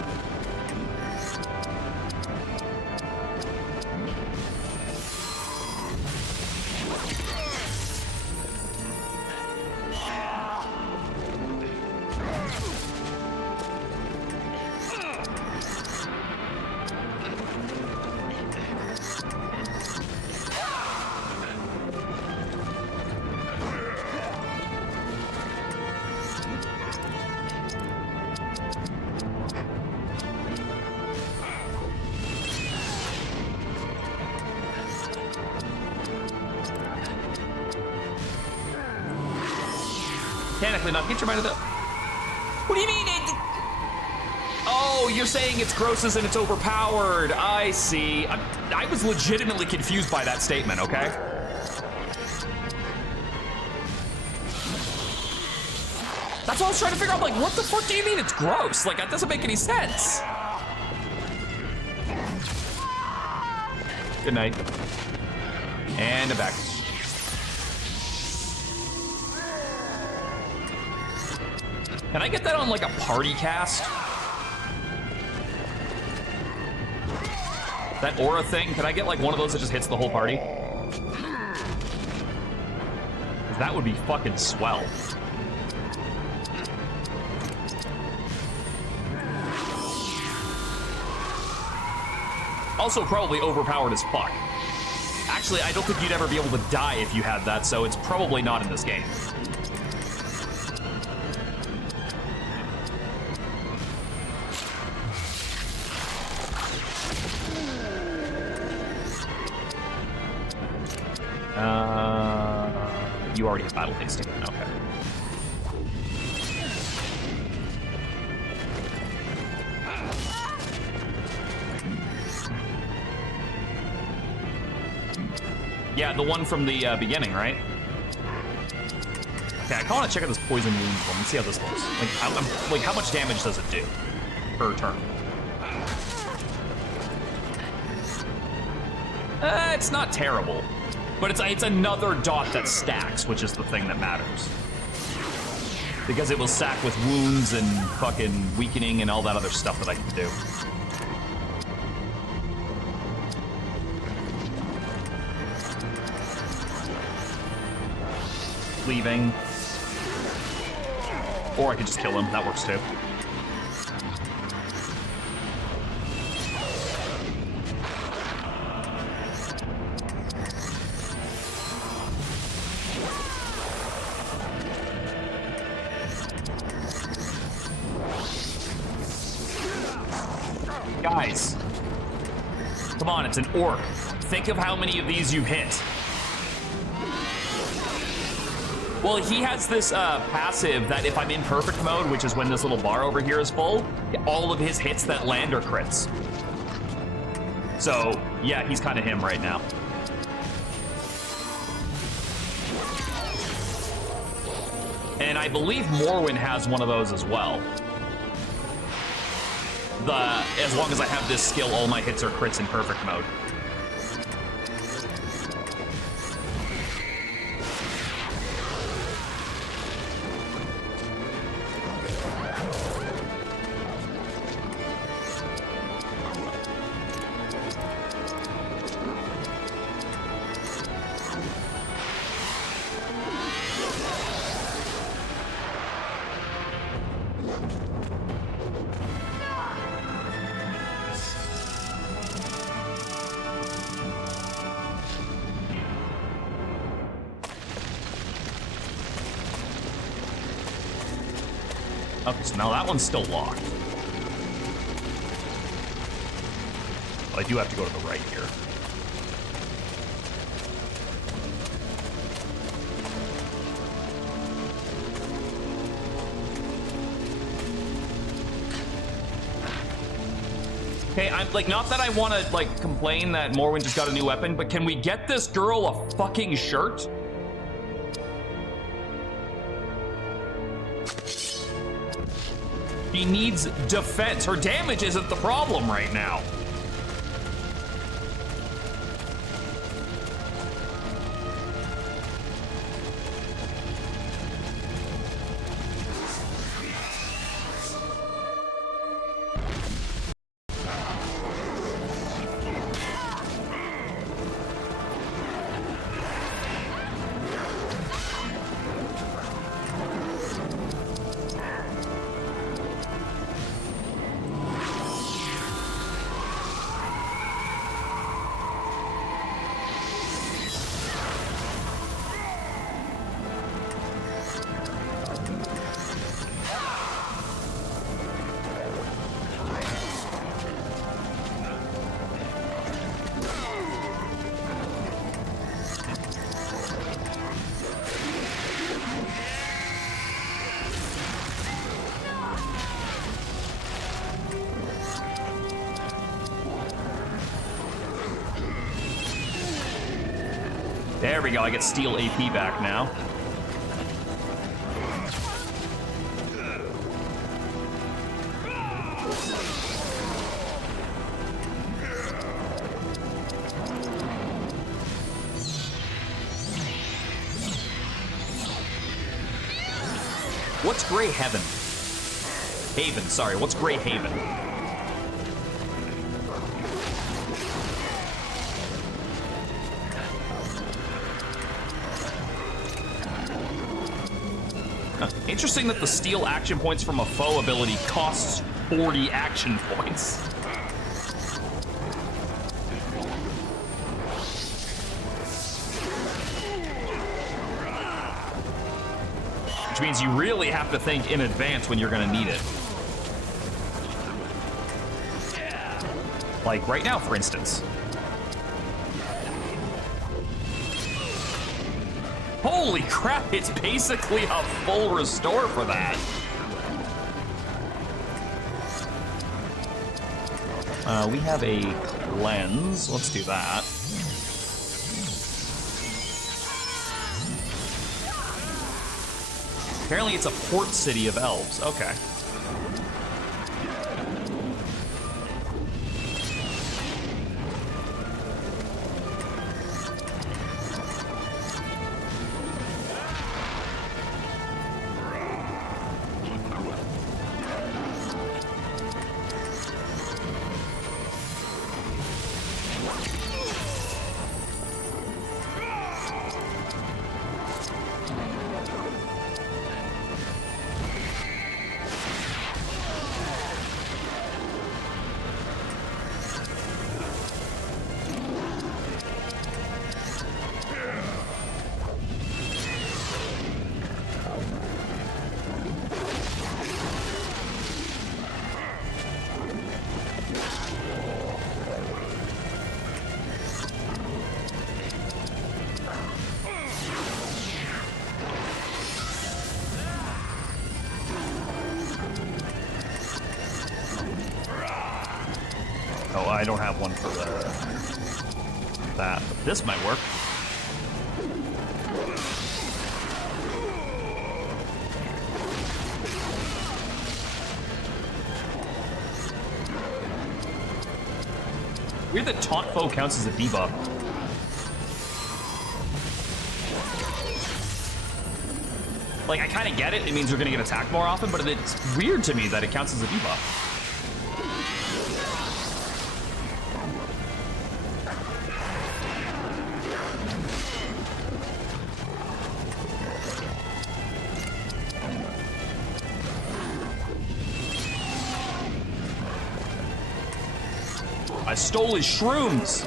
Mechanically not get your mind of the... What do you mean it... Oh, you're saying it's grosses and it's overpowered. I see. I was legitimately confused by that statement, okay? That's what I was trying to figure out. Like, what the fuck do you mean it's gross? Like, that doesn't make any sense. Good night. And I'm back. Can I get that on like a party cast? That aura thing, can I get like one of those that just hits the whole party? 'Cause that would be fucking swell. Also probably overpowered as fuck. Actually, I don't think you'd ever be able to die if you had that, so it's probably not in this game. You already have battle tasting, okay. Yeah, the one from the beginning, right? Okay, I kind of want to check out this poison wound one and see how this looks. Like how much damage does it do per turn? It's not terrible. But it's another dot that stacks, which is the thing that matters. Because it will stack with wounds and fucking weakening and all that other stuff that I can do. leaving. Or I could just kill him. That works too. Guys, come on, it's an orc. Think of how many of these you hit. Well, he has this passive that if I'm in perfect mode, which is when this little bar over here is full, all of his hits that land are crits. So, yeah, he's kind of him right now. And I believe Morwen has one of those as well. As long as I have this skill, all my hits are crits in perfect mode. Okay, so now that one's still locked. But I do have to go to the right here. Okay, I'm like, not that I want to like complain that Morwen just got a new weapon, but can we get this girl a fucking shirt? She needs defense. Her damage isn't the problem right now. There we go, I get steel AP back now. What's Grey Haven? Haven, sorry, what's Grey Haven? Interesting that the steal action points from a foe ability costs 40 action points. Which means you really have to think in advance when you're gonna need it. Like right now, for instance. Holy crap, it's basically a full restore for that. We have a lens. Let's do that. Apparently it's a port city of elves. Okay. Oh, I don't have one for that. But this might work. Weird that taunt foe counts as a debuff. Like, I kind of get it. It means you're going to get attacked more often, but it's weird to me that it counts as a debuff. I stole his shrooms.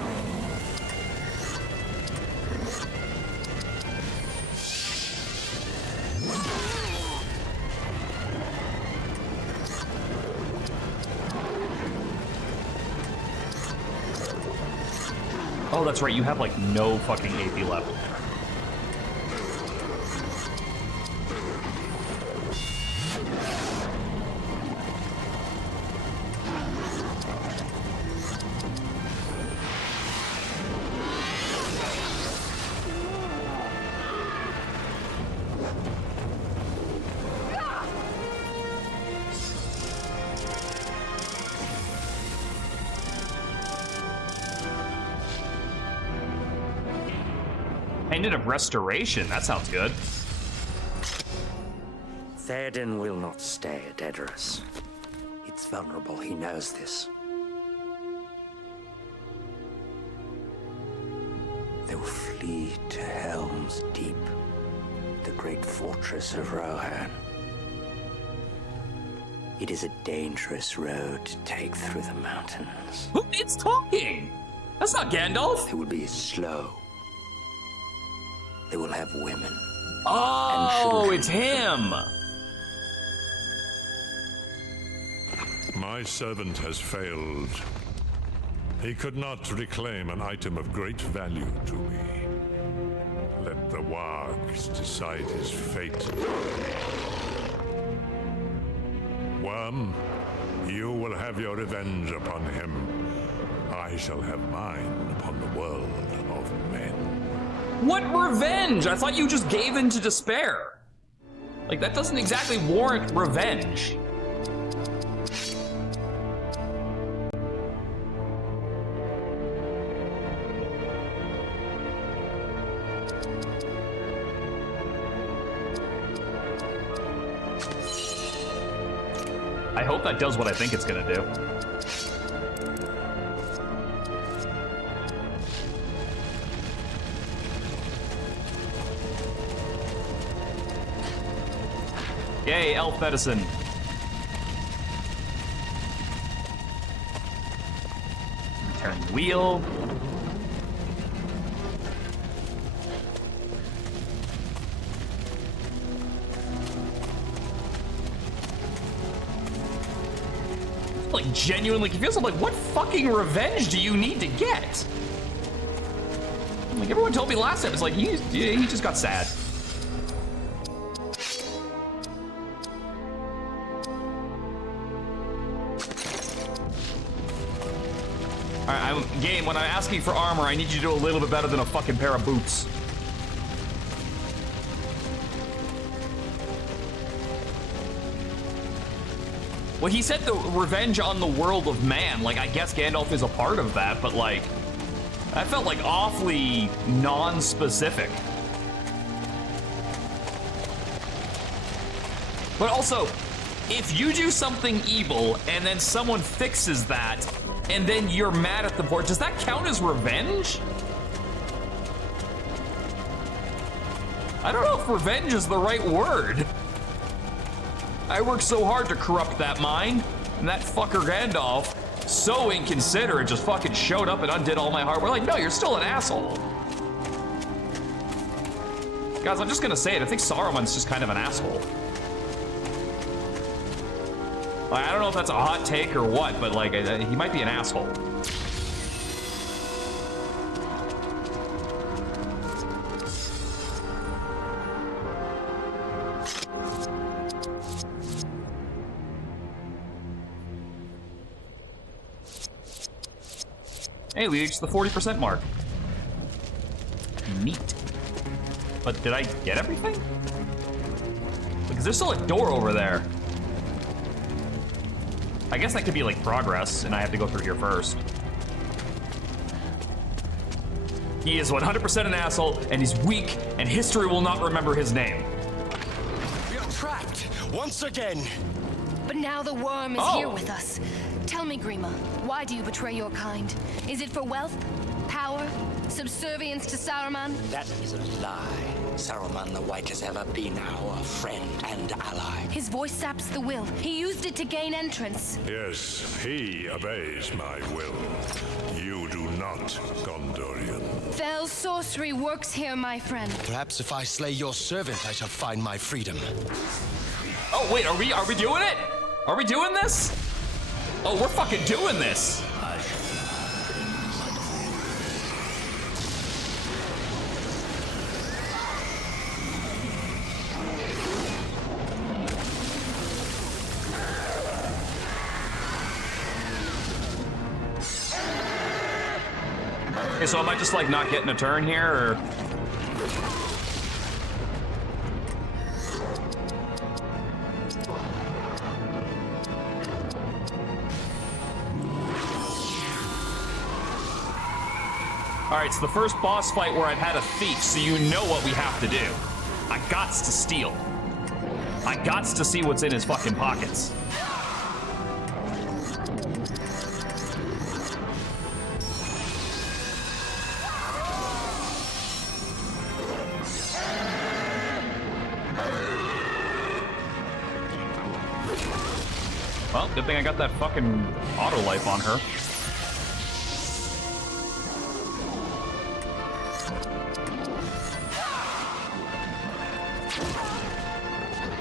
Oh, that's right. You have like no fucking AP left. Ended of restoration. That sounds good. Theoden will not stay at Edoras. It's vulnerable, he knows this. They will flee to Helm's Deep, the great fortress of Rohan. It is a dangerous road to take through the mountains. Who is talking? That's not Gandalf. They will be slow. They will have women. Oh, it's him. My servant has failed. He could not reclaim an item of great value to me. Let the wargs decide his fate. Worm, you will have your revenge upon him. I shall have mine upon the world of men. What revenge? I thought you just gave in to despair. Like, that doesn't exactly warrant revenge. I hope that does what I think it's gonna do. Yay, elf medicine. Turn the wheel. Like, genuinely confused. I'm like, what fucking revenge do you need to get? Like, everyone told me last time, it's like, he just got sad. Alright, game, when I'm asking for armor, I need you to do a little bit better than a fucking pair of boots. Well, he said the revenge on the world of man. Like, I guess Gandalf is a part of that, but like, that felt like awfully non-specific. But also, if you do something evil and then someone fixes that, and then you're mad at the board, does that count as revenge? I don't know if revenge is the right word. I worked so hard to corrupt that mind, and that fucker Gandalf, so inconsiderate, just fucking showed up and undid all my hard work. Like, no, you're still an asshole. Guys, I'm just gonna say it. I think Saruman's just kind of an asshole. Like, I don't know if that's a hot take or what, but like, he might be an asshole. Hey, we reached the 40% mark. Neat. But did I get everything? Because there's still a door over there. I guess that could be like progress, and I have to go through here first. He is 100% an asshole, and he's weak, and history will not remember his name. We are trapped once again. But now the worm is here with us. Tell me, Grima, why do you betray your kind? Is it for wealth, power, subservience to Saruman? That is a lie. Saruman the White has ever been our friend and ally. His voice saps the will. He used it to gain entrance. Yes, he obeys my will. You do not, Gondorian. Fell sorcery works here, my friend. Perhaps if I slay your servant, I shall find my freedom. Oh wait, are we doing it? Are we doing this? Oh, we're fucking doing this. Okay, so am I just like not getting a turn here, or? All right, it's the first boss fight where I've had a thief, so you know what we have to do. I gots to steal. I gots to see what's in his fucking pockets. Well, good thing I got that fucking auto life on her.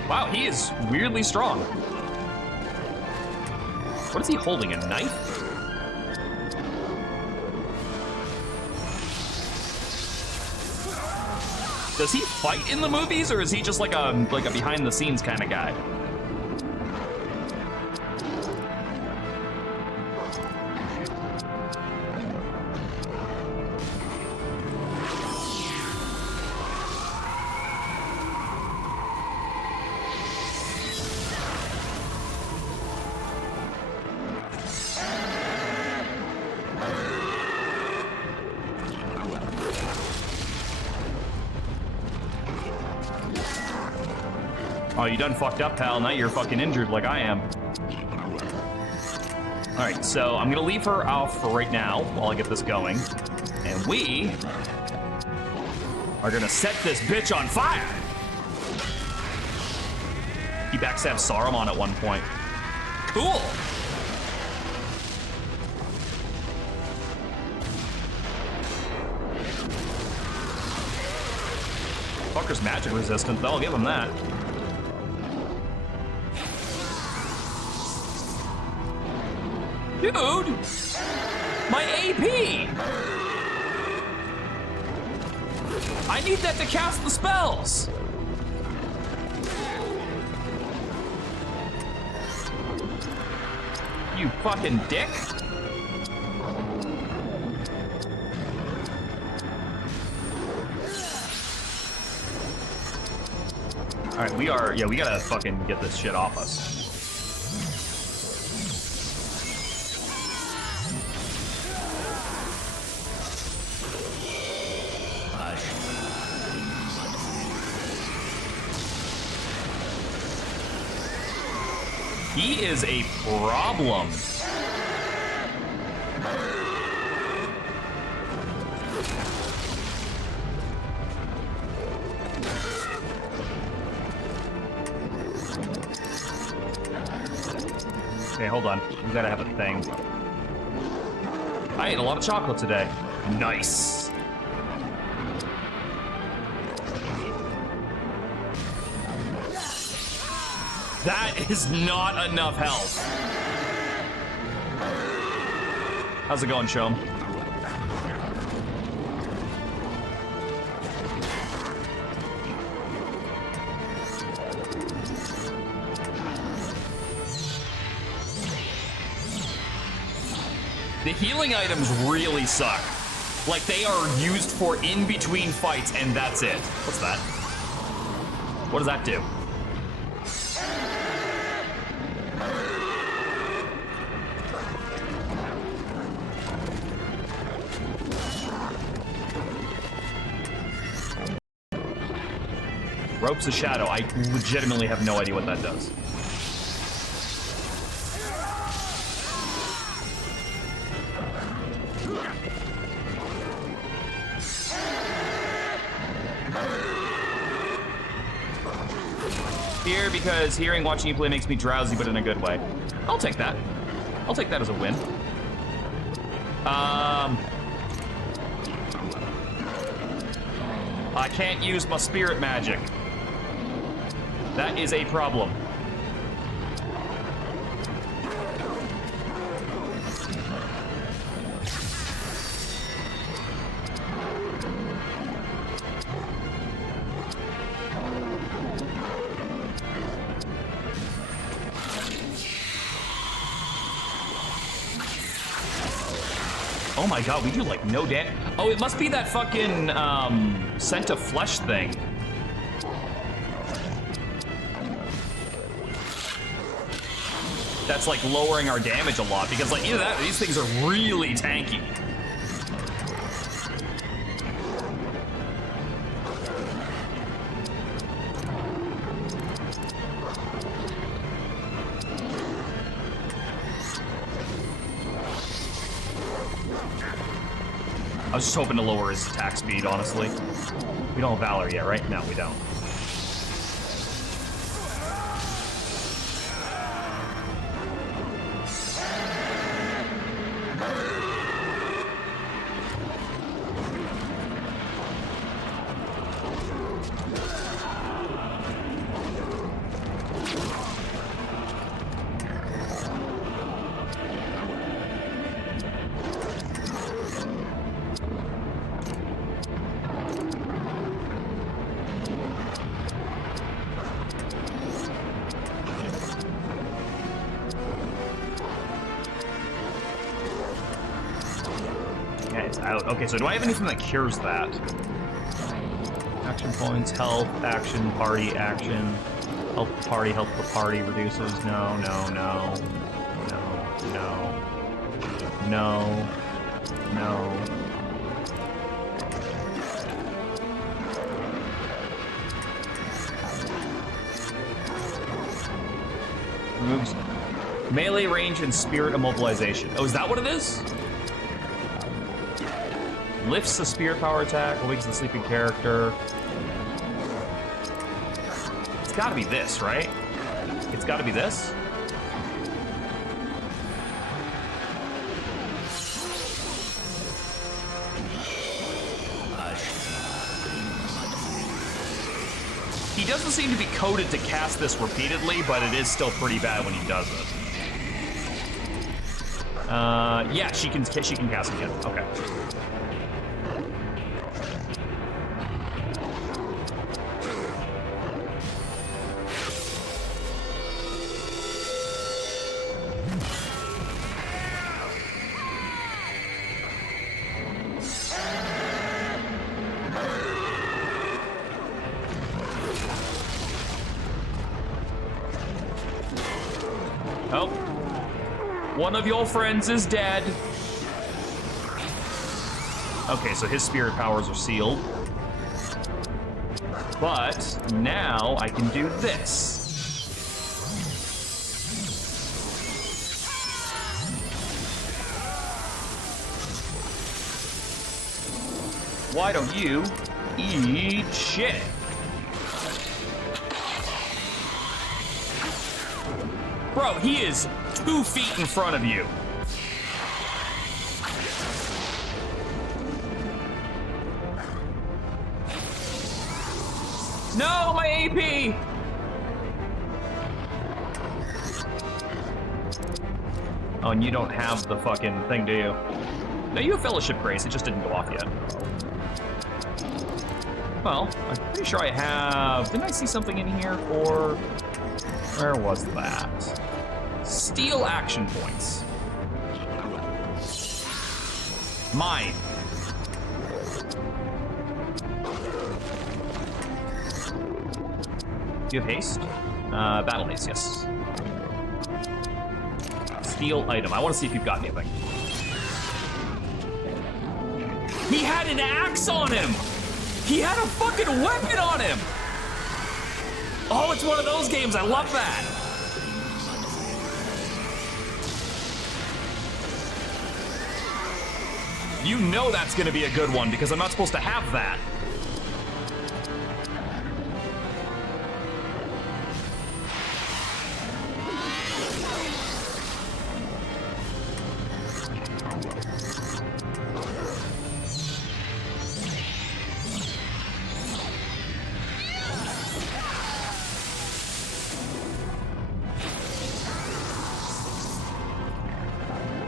Wow, he is weirdly strong. What is he holding, a knife? Does he fight in the movies, or is he just like a behind-the-scenes kind of guy? Oh, you done fucked up, pal. Now you're fucking injured like I am. All right, so I'm gonna leave her off for right now while I get this going. And we are gonna set this bitch on fire. He backstabbed Saruman at one point. Cool. Fucker's magic resistant, though. I'll give him that. Dude! My AP! I need that to cast the spells! You fucking dick! Alright, we gotta fucking get this shit off us. He is a problem. Okay, hold on. We gotta have a thing. I ate a lot of chocolate today. Nice. That is not enough health. How's it going, Shom? The healing items really suck. Like, they are used for in between fights, and that's it. What's that? What does that do? Ropes of Shadow. I legitimately have no idea what that does. Here, because hearing, watching you play makes me drowsy, but in a good way. I'll take that. I'll take that as a win. I can't use my spirit magic. That is a problem. Oh my god, we do like no damage. Oh, it must be that fucking scent of flesh thing. That's like lowering our damage a lot because like either that or these things are really tanky. I was just hoping to lower his attack speed, honestly. We don't have Valor yet, right? No, we don't. Out. Okay, so do I have anything that cures that? Action points, health, action, party, action. Help the party, help the party reduces. No, no, no. No, no. No. No. Removes melee range and spirit immobilization. Oh, is that what it is? Lifts the spirit power attack, awakens the sleeping character. It's gotta be this, right? It's gotta be this? He doesn't seem to be coded to cast this repeatedly, but it is still pretty bad when he does it. Yeah, she can cast again. Okay. Oh. One of your friends is dead. Okay, so his spirit powers are sealed. But now I can do this. Why don't you eat shit? Bro, he is 2 feet in front of you. No, my AP! Oh, and you don't have the fucking thing, do you? No, you have Fellowship Grace, it just didn't go off yet. Well, I'm pretty sure I have... Didn't I see something in here for... Where was that? Steal action points. Mine. Do you have haste? Battle haste, yes. Steal item. I want to see if you've got anything. He had an axe on him! He had a fucking weapon on him! Oh, it's one of those games. I love that. You know that's gonna be a good one because I'm not supposed to have that.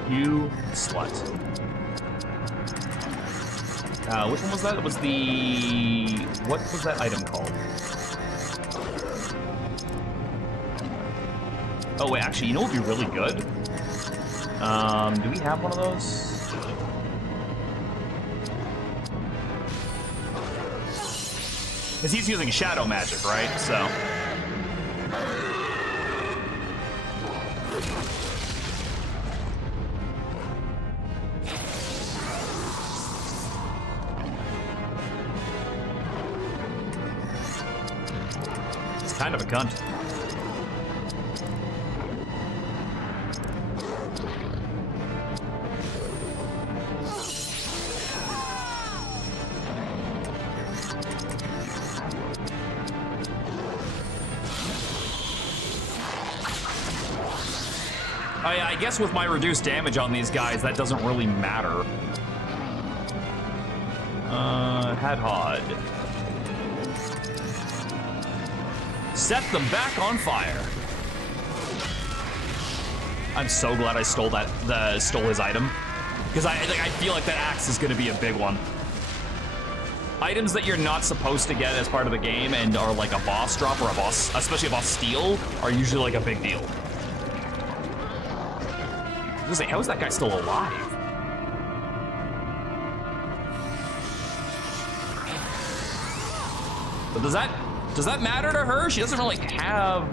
You slut. Which one was that? It was the... What was that item called? Oh, wait, actually, you know what would be really good? Do we have one of those? Because he's using shadow magic, right? So... kind of a cunt. I guess with my reduced damage on these guys, that doesn't really matter. Hadhod. Set them back on fire. I'm so glad I stole stole his item, because I feel like that axe is going to be a big one. Items that you're not supposed to get as part of the game and are like a boss drop or a boss, especially a boss steal, are usually like a big deal. I was gonna say, how is that guy still alive? But does that matter to her? She doesn't really have...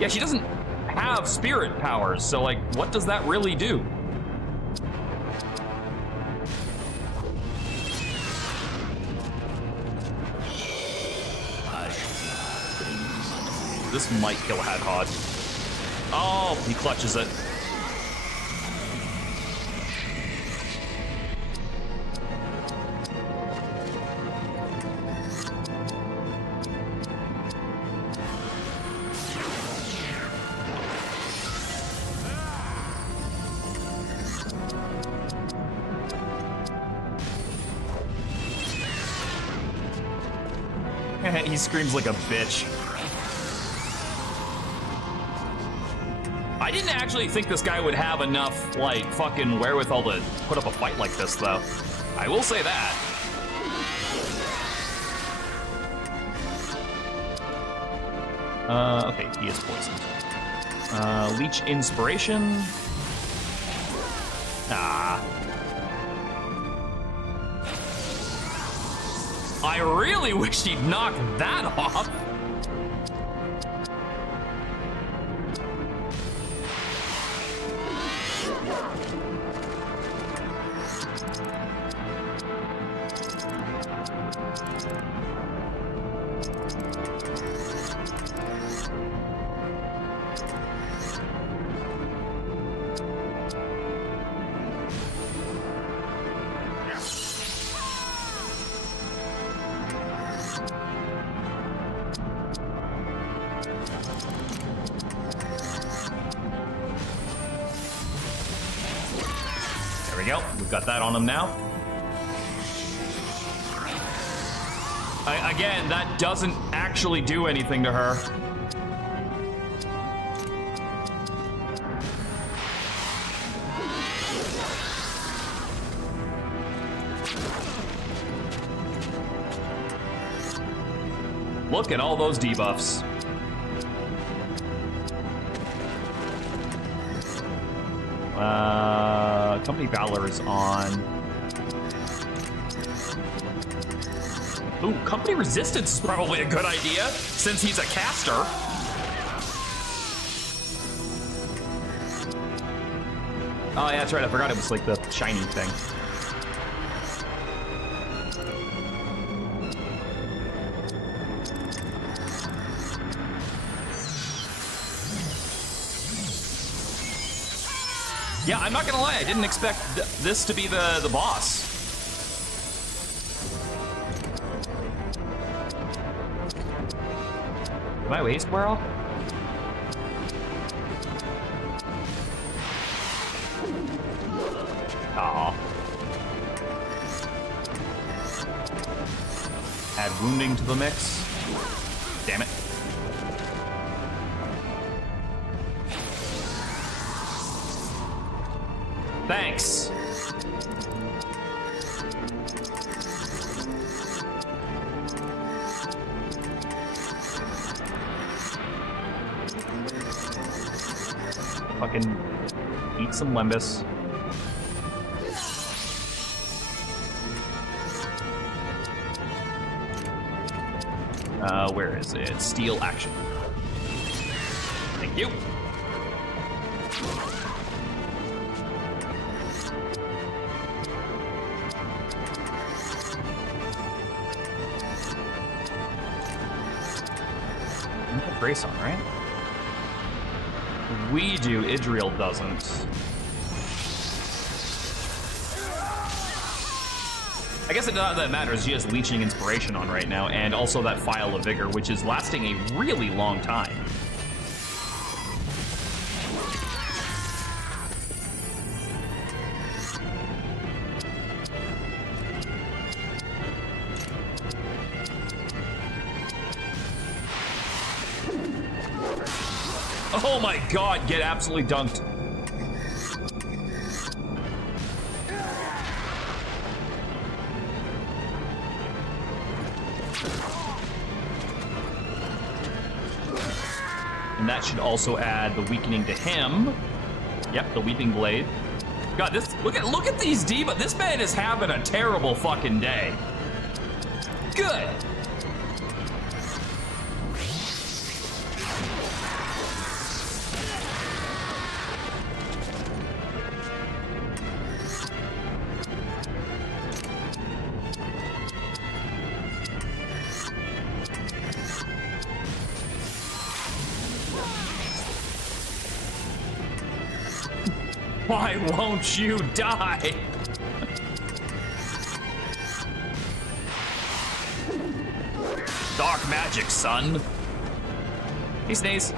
Yeah, she doesn't have spirit powers, so like, what does that really do? This might kill Hadhod. Oh, he clutches it. He screams like a bitch. I didn't actually think this guy would have enough, like, fucking wherewithal to put up a fight like this, though. I will say that. Okay, he is poisoned. Leech Inspiration. Ah. I really wish he'd knock that off. We've got that on him now. Again, that doesn't actually do anything to her. Look at all those debuffs. Company Valor is on. Ooh, Company Resistance is probably a good idea since he's a caster. Oh yeah, that's right. I forgot it was like the shiny thing. Yeah, I'm not gonna lie, I didn't expect this to be the boss. Did my waist wear off? Aw. Add wounding to the mix. Damn it. Thanks. Fucking eat some Limbus. Where is it? Steel action. Thank you. Brace on, right? We do, Idriel doesn't. I guess it not that matters, he has Leeching Inspiration on right now, and also that Phial of Vigor, which is lasting a really long time. Oh my god, get absolutely dunked. And that should also add the weakening to him. Yep, the Weeping Blade. God, this look at these D.Va. This man is having a terrible fucking day. Good. Why won't you die? Dark magic, son. He sneeze.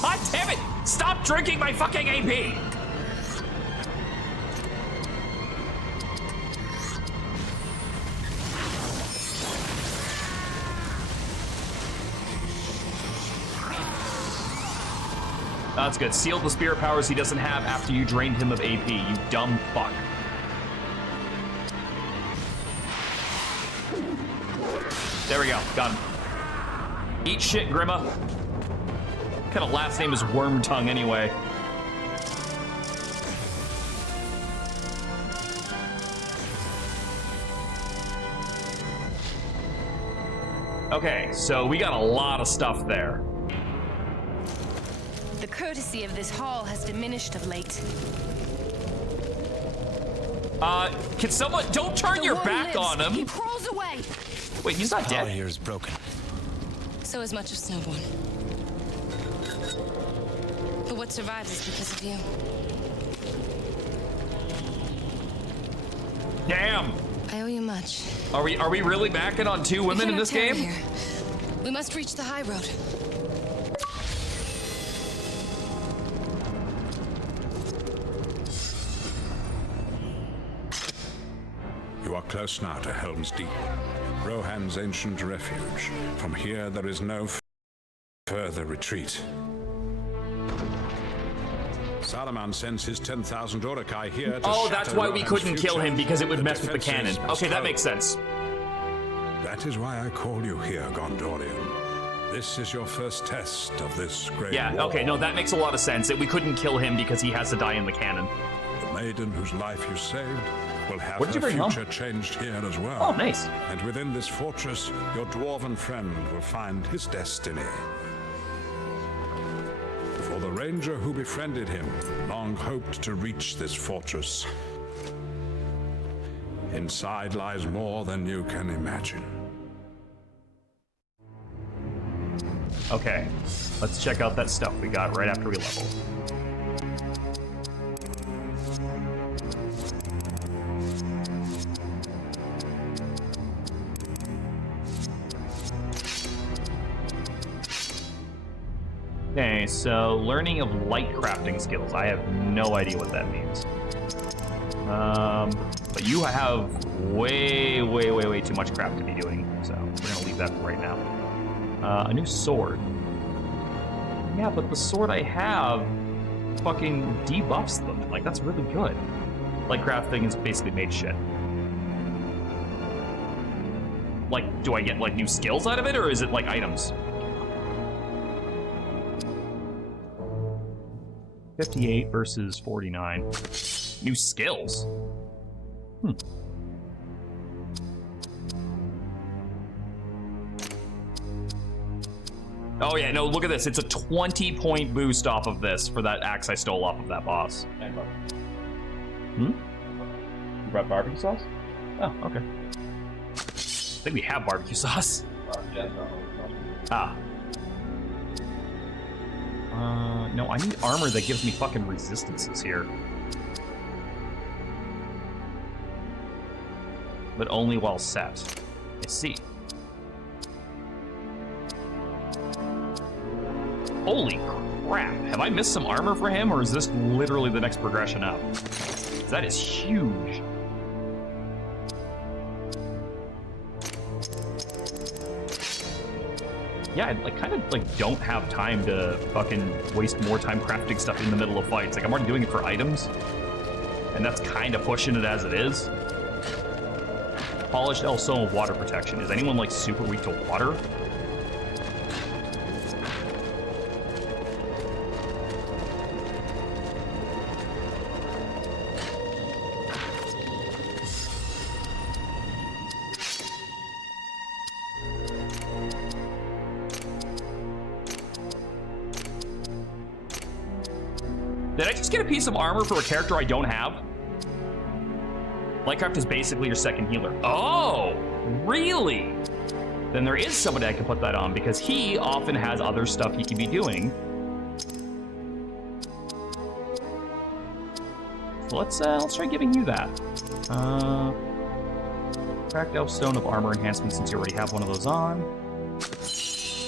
God damn it! Stop drinking my fucking AP! That's good. Seal the spirit powers he doesn't have after you drained him of AP, you dumb fuck. There we go. Got him. Eat shit, Grima. What kind of last name is Wormtongue anyway? Okay, so we got a lot of stuff there. The courtesy of this hall has diminished of late. Can someone don't turn your back on him? He crawls away. Wait, he's not Power dead. here is broken. So is much of Snowborn. But what survives is because of you. Damn. I owe you much. Are we really backing on two women in this game? Here. We must reach the high road. You are close now to Helm's Deep, Rohan's ancient refuge. From here, there is no further retreat. Saruman sends his 10,000 Uruk-hai here to Oh, that's shatter why we Rohan's couldn't kill future. him, because it would The mess with the defenses cannon. must Okay, that hold. makes sense. That is why I call you here, Gondorian. This is your first test of this great Yeah, war. okay, no, that makes a lot of sense. We couldn't kill him because he has to die in the cannon. The maiden whose life you saved will have What did you her bring home? future changed here as well. Oh, nice. And within this fortress, your dwarven friend will find his destiny. For the ranger who befriended him long hoped to reach this fortress. Inside lies more than you can imagine. Okay, let's check out that stuff we got right after we level. Okay, so learning of light crafting skills. I have no idea what that means. But you have way too much crap to be doing, so we're gonna leave that for right now. A new sword. Yeah, but the sword I have fucking debuffs them. Like, that's really good. Light crafting is basically made shit. Like, do I get, like, new skills out of it, or is it, like, items? 58 versus 49. New skills? Oh yeah, no, look at this. It's a 20-point boost off of this for that axe I stole off of that boss. And Hmm? you brought barbecue sauce? Oh, okay. I think we have barbecue sauce. Ah. No, I need armor that gives me fucking resistances here. But only while set. I see. Holy crap. Have I missed some armor for him, or is this literally the next progression up? 'Cause that is huge. Yeah, I kind of don't have time to fucking waste more time crafting stuff in the middle of fights. Like, I'm already doing it for items, and that's kind of pushing it as it is. Polished Elstone of water protection. Is anyone like super weak to water? Did I just get a piece of armor for a character I don't have? Lightcraft is basically your second healer. Oh, really? Then there is somebody I can put that on, because he often has other stuff he can be doing. So let's try giving you that. Cracked Elf Stone of Armor Enhancement, since you already have one of those on.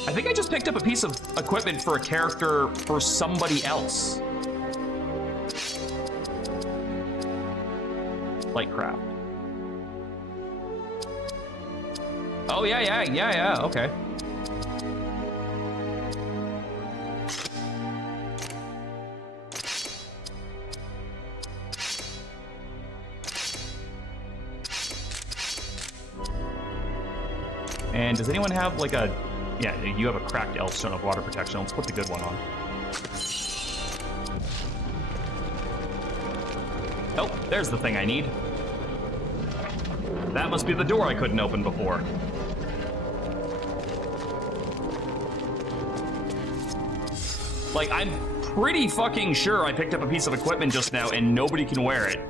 I think I just picked up a piece of equipment for a character for somebody else. Lightcraft. Oh, yeah, okay. And does anyone have like a... Yeah, you have a cracked Elf Stone of Water Protection. Let's put the good one on. Oh, there's the thing I need. That must be the door I couldn't open before. Like, I'm pretty fucking sure I picked up a piece of equipment just now and nobody can wear it.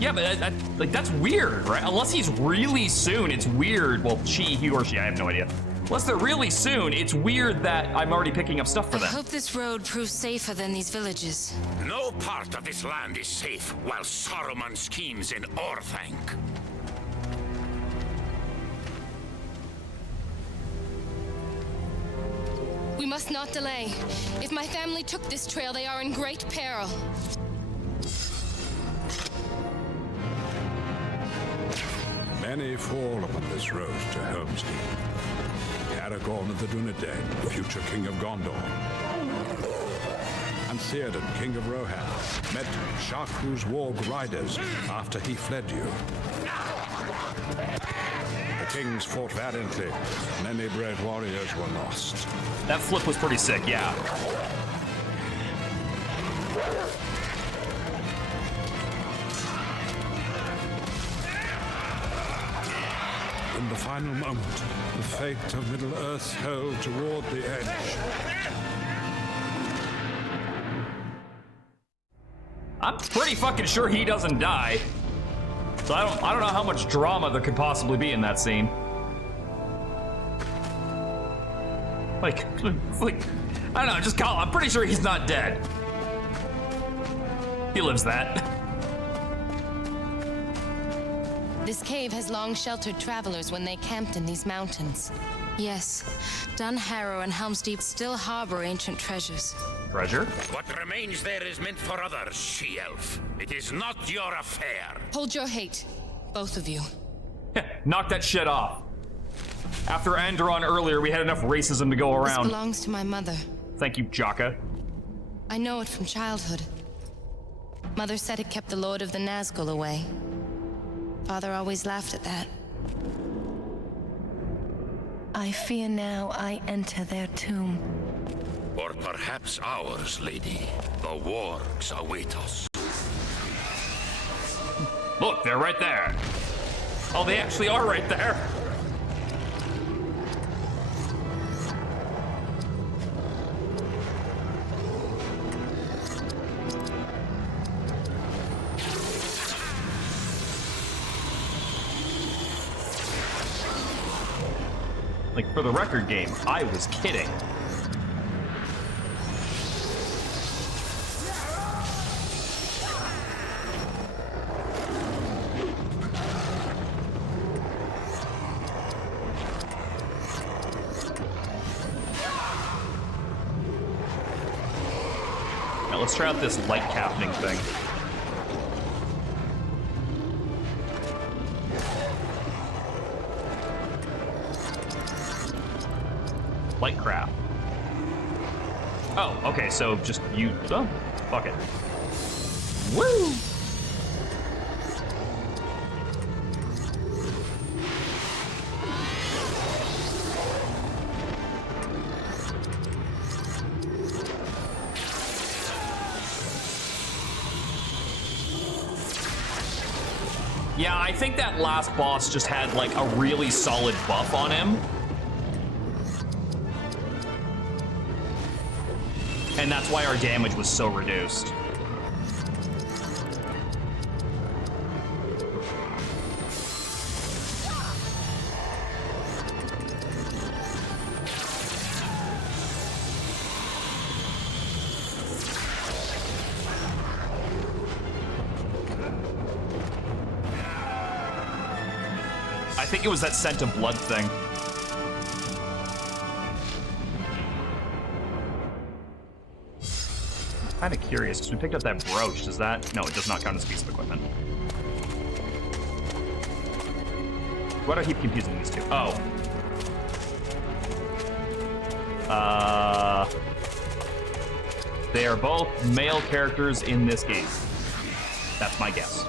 Yeah, but like, that's weird, right? Unless he's really soon, it's weird. Well, he or she, I have no idea. Unless they're really soon, it's weird that I'm already picking up stuff for I them. hope this road proves safer than these villages. No part of this land is safe while Saruman schemes in Orthanc. We must not delay. If my family took this trail, they are in great peril. Many fall upon this road to Helm's Deep. Aragorn of the Dunedain, future king of Gondor. And Theoden, king of Rohan, met Shakru's warg riders after he fled you. The kings fought valiantly. Many brave warriors were lost. That flip was pretty sick, yeah. In the final moment, the fate of Middle-earth hurled toward the edge. I'm pretty fucking sure he doesn't die. So I don't know how much drama there could possibly be in that scene. Like, I don't know, just call. I'm pretty sure he's not dead. He lives that. This cave has long sheltered travelers when they camped in these mountains. Yes, Dun Harrow and Helm's Deep still harbor ancient treasures. Treasure? What remains there is meant for others, she-elf. It is not your affair. Hold your hate, both of you. Knock that shit off. After Andron earlier, we had enough racism to go around. This belongs to my mother. Thank you, Jaka. I know it from childhood. Mother said it kept the Lord of the Nazgul away. Father always laughed at that. I fear now I enter their tomb. Or perhaps ours, lady. The wargs await us. Look, they're right there. Oh, they actually are right there. Like, for the record game, I was kidding. Now let's try out this light captioning thing. Lightcraft. Oh, okay, so just you. Oh, fuck it. Woo! Yeah, I think that last boss just had like a really solid buff on him. And that's why our damage was so reduced. I think it was that scent of blood thing. Kind of curious, because we picked up that brooch. Does that? No, it does not count as a piece of equipment. Why do I keep confusing these two? Oh. They are both male characters in this game. That's my guess.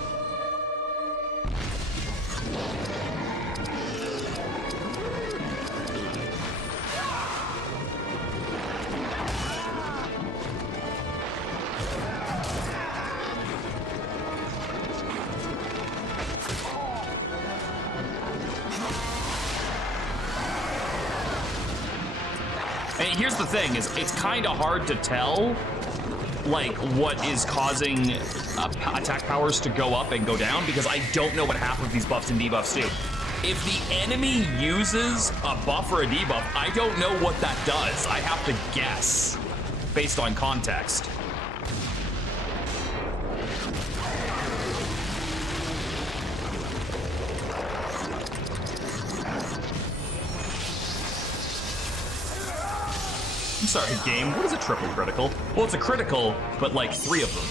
Here's the thing, is it's kind of hard to tell, like, what is causing attack powers to go up and go down, because I don't know what half of these buffs and debuffs do. If the enemy uses a buff or a debuff, I don't know what that does. I have to guess, based on context. I'm sorry, game. What is a triple critical? Well, it's a critical, but like 3 of them.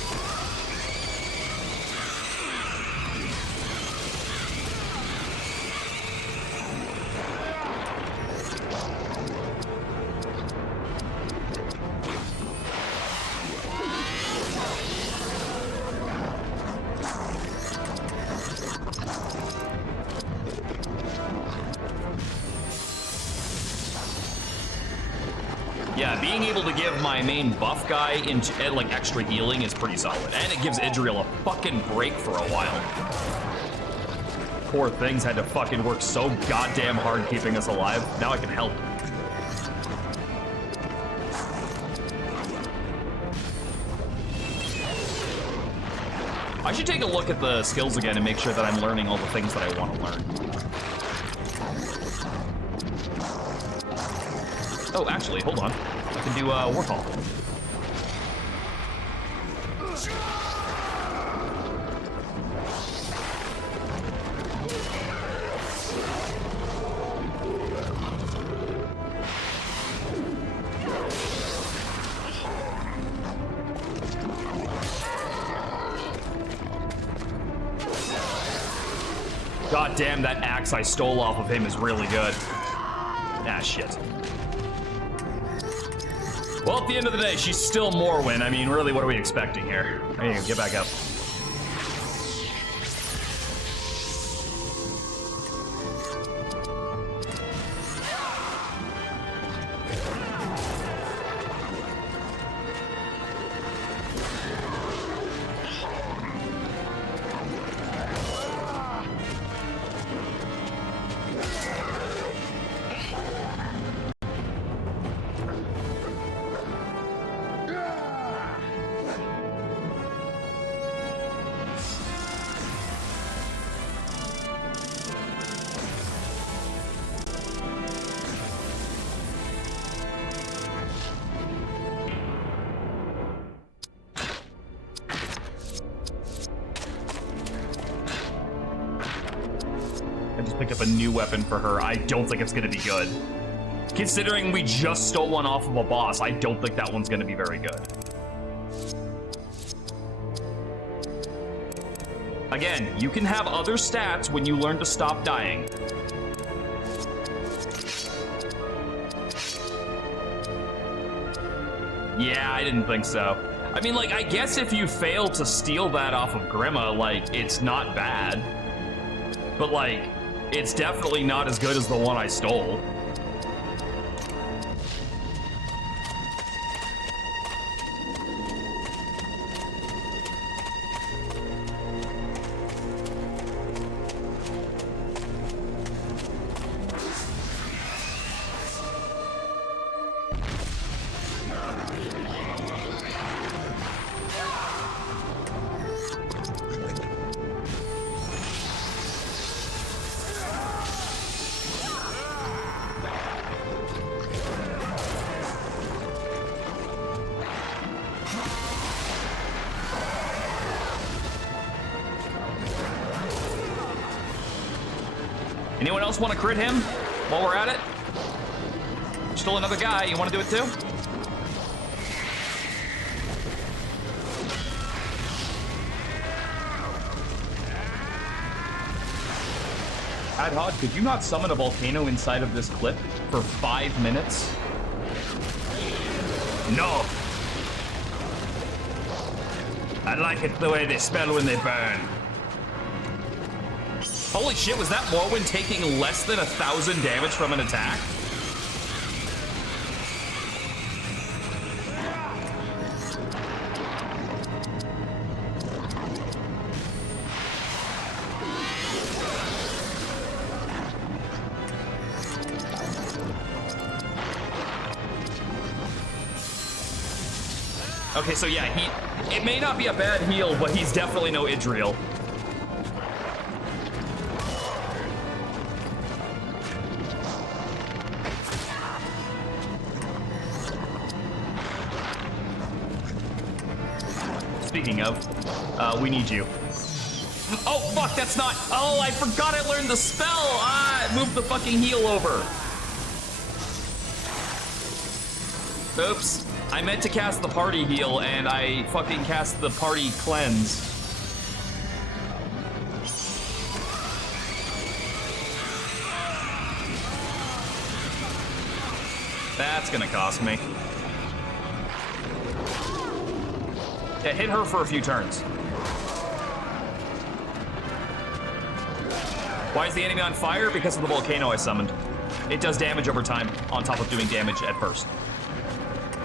being able to give my main buff guy like extra healing is pretty solid, and it gives Idriel a fucking break for a while. Poor things had to fucking work so goddamn hard keeping us alive. Now I can help. I should take a look at the skills again and make sure that I'm learning all the things that I want to learn. Oh, actually, hold on. I can do Warhol. God damn, that axe I stole off of him is really good. Ah, shit. Well, at the end of the day, she's still Morwen. I mean, really, what are we expecting here? There you go, get back up. Pick up a new weapon for her. I don't think it's gonna be good. Considering we just stole one off of a boss, I don't think that one's gonna be very good. Again, you can have other stats when you learn to stop dying. Yeah, I didn't think so. I mean, like, I guess if you fail to steal that off of Grima, like, it's not bad. But, like, it's definitely not as good as the one I stole. Anyone else want to crit him while we're at it? Still another guy. You want to do it too? Adhod, could you not summon a volcano inside of this clip for 5 minutes? No. I like it the way they smell when they burn. Holy shit, was that Morwen taking less than 1,000 damage from an attack? Okay, so yeah, it may not be a bad heal, but he's definitely no Idriel. Speaking of, we need you. Oh, fuck, that's not... Oh, I forgot I learned the spell! Ah, it moved the fucking heal over. Oops. I meant to cast the party heal, and I fucking cast the party cleanse. That's gonna cost me. Yeah, hit her for a few turns. Why is the enemy on fire? Because of the volcano I summoned. It does damage over time, on top of doing damage at first.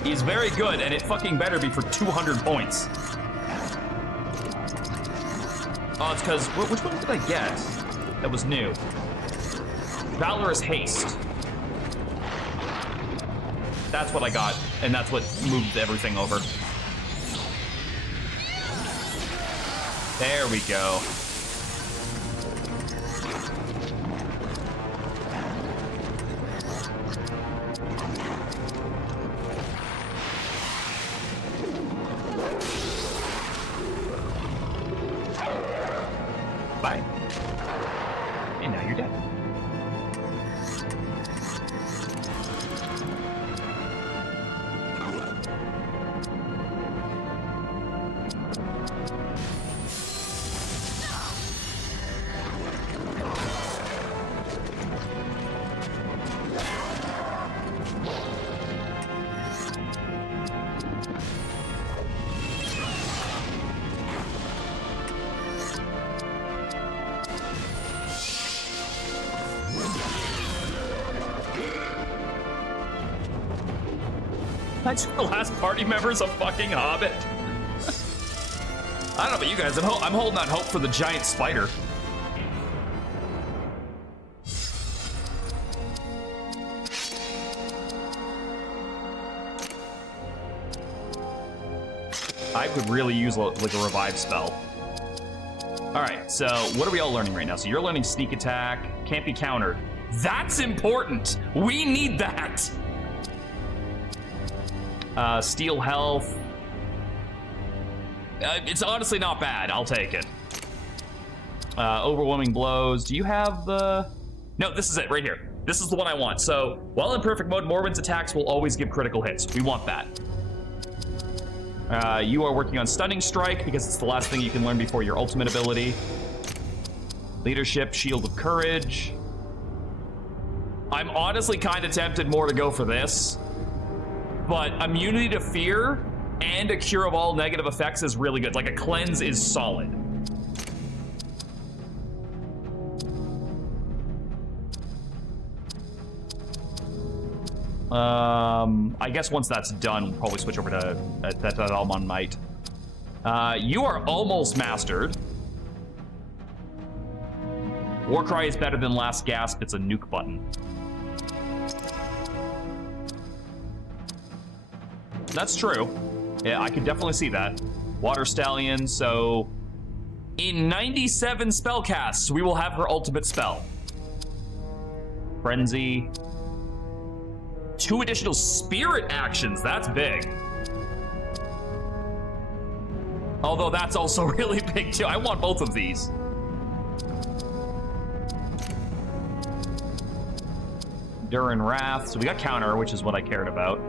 He's very good, and it fucking better be for 200 points. Oh, it's because, which one did I get that was new? Valorous Haste. That's what I got, and that's what moved everything over. There we go. Bye. And now you're dead. I took the last party member's a fucking hobbit. I don't know about you guys. I'm holding out hope for the giant spider. I could really use like a revive spell. All right, so what are we all learning right now? So you're learning sneak attack, can't be countered. That's important. We need that. Steal health. It's honestly not bad. I'll take it. Overwhelming blows. Do you have the... No, this is it right here. This is the one I want. So while in perfect mode, Morwen's attacks will always give critical hits. We want that. You are working on Stunning Strike because it's the last thing you can learn before your ultimate ability. Leadership, Shield of Courage. I'm honestly kind of tempted more to go for this. But Immunity to Fear and a Cure of all negative effects is really good. Like a Cleanse is solid. I guess once that's done, we'll probably switch over to that Almond Might. You are almost mastered. Warcry is better than Last Gasp. It's a nuke button. That's true. Yeah, I could definitely see that. Water Stallion, so in 97 spell casts, we will have her ultimate spell. Frenzy. 2 additional spirit actions, that's big. Although that's also really big too. I want both of these. Durin Wrath, so we got counter, which is what I cared about.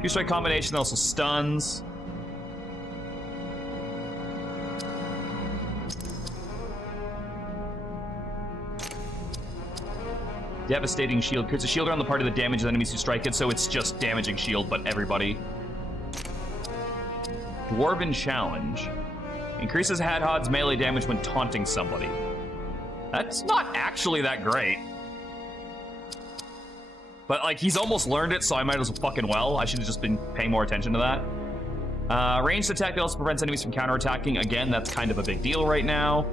Few strike combination also stuns. Devastating Shield. Creates a shield around the party that damages enemies who strike it, so it's just damaging shield, but everybody. Dwarven Challenge. Increases Hadhod's melee damage when taunting somebody. That's not actually that great. But, like, he's almost learned it, so I might as fucking well. I should have just been paying more attention to that. Ranged attack that also prevents enemies from counterattacking. Again, that's kind of a big deal right now.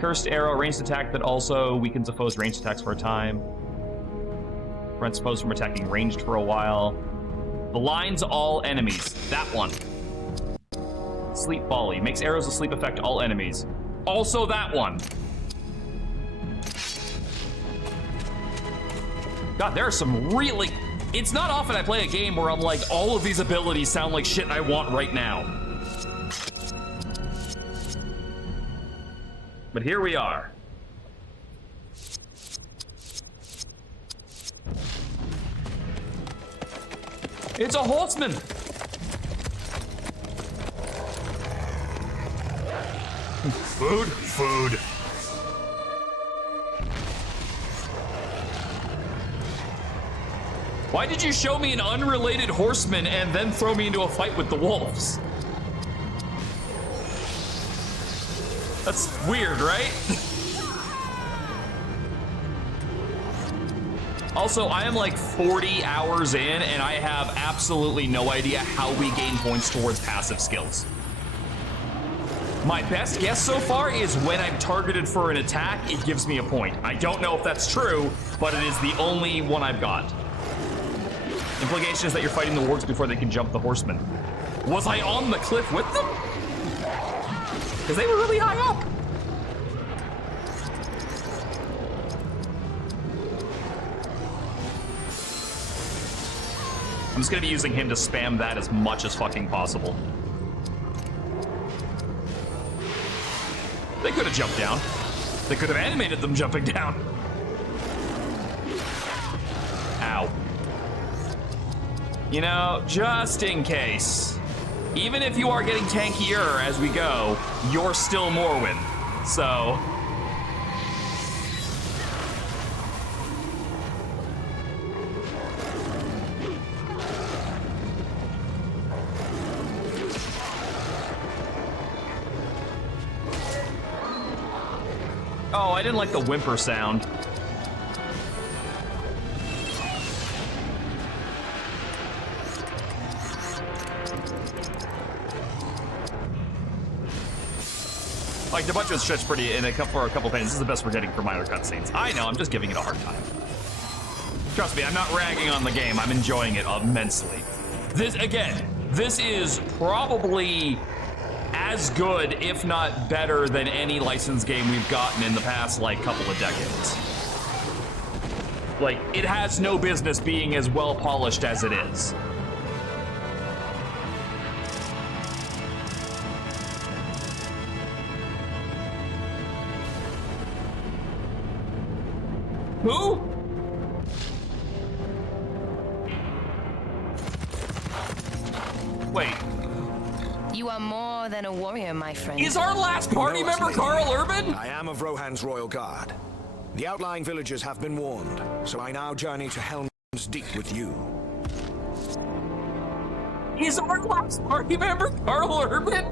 Cursed Arrow, ranged attack that also weakens a foe's ranged attacks for a time. Prevents foes from attacking ranged for a while. Blinds all enemies. That one. Sleep Volley. Makes arrows of sleep affect all enemies. Also that one. God, there are some really... It's not often I play a game where I'm like, all of these abilities sound like shit I want right now. But here we are. It's a horseman! Food, food. Why did you show me an unrelated horseman and then throw me into a fight with the wolves? That's weird, right? Also, I am like 40 hours in, and I have absolutely no idea how we gain points towards passive skills. My best guess so far is when I'm targeted for an attack, it gives me a point. I don't know if that's true, but it is the only one I've got. Implication is that you're fighting the wargs before they can jump the horsemen. Was I on the cliff with them? Because they were really high up. I'm just gonna be using him to spam that as much as fucking possible. They could have jumped down. They could have animated them jumping down. Ow. You know, just in case. Even if you are getting tankier as we go, you're still Morrowind. So... Oh, I didn't like the whimper sound. Like, the budget stretched pretty in for a couple pages. This is the best we're getting for minor cutscenes. I know, I'm just giving it a hard time. Trust me, I'm not ragging on the game. I'm enjoying it immensely. This is probably as good, if not better, than any licensed game we've gotten in the past, like, couple of decades. Like, it has no business being as well polished as it is. Who? Wait. You are more than a warrior, my friend. Is our last party member Carl Urban? I am of Rohan's royal guard. The outlying villagers have been warned, so I now journey to Helm's Deep with you. Is our last party member Carl Urban?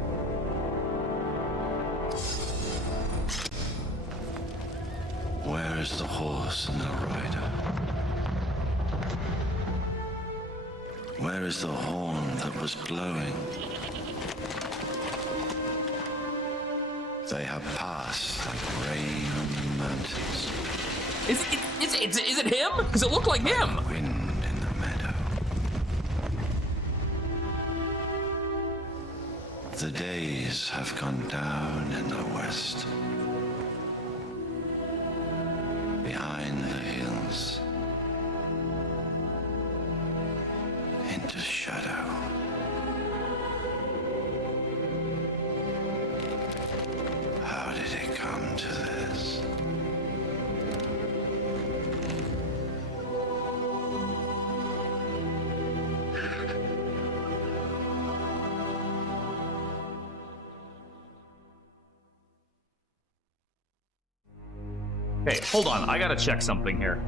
Where is the horse and the rider? Where is the horn that was blowing? They have passed like rain on the mountains. Is it him? Because it looked like him. Wind in the meadow. The days have gone down in the west. Behind the hills. Into shadow. How did it come to this? Hey, hold on. I gotta check something here.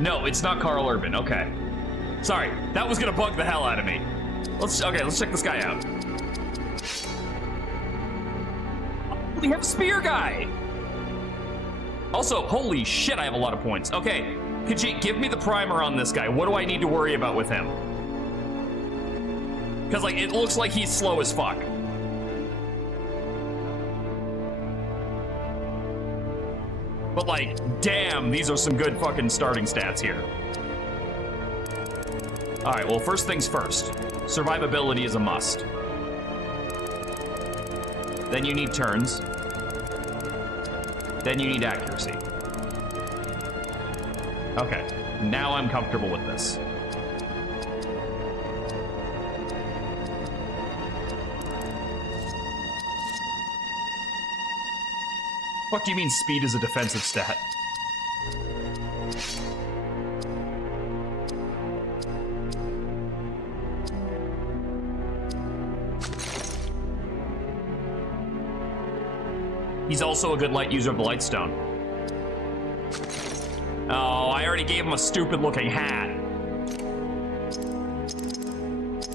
No, it's not Carl Urban. Okay. Sorry, that was gonna bug the hell out of me. Let's check this guy out. We have Spear Guy. Also, holy shit, I have a lot of points. Okay, Khajiit, give me the primer on this guy. What do I need to worry about with him? Because, like, it looks like he's slow as fuck. But, like, damn, these are some good fucking starting stats here. Alright, well, first things first. Survivability is a must. Then you need turns. Then you need accuracy. Okay, now I'm comfortable with this. What do you mean speed is a defensive stat? He's also a good light user of the Lightstone. Oh, I already gave him a stupid looking hat.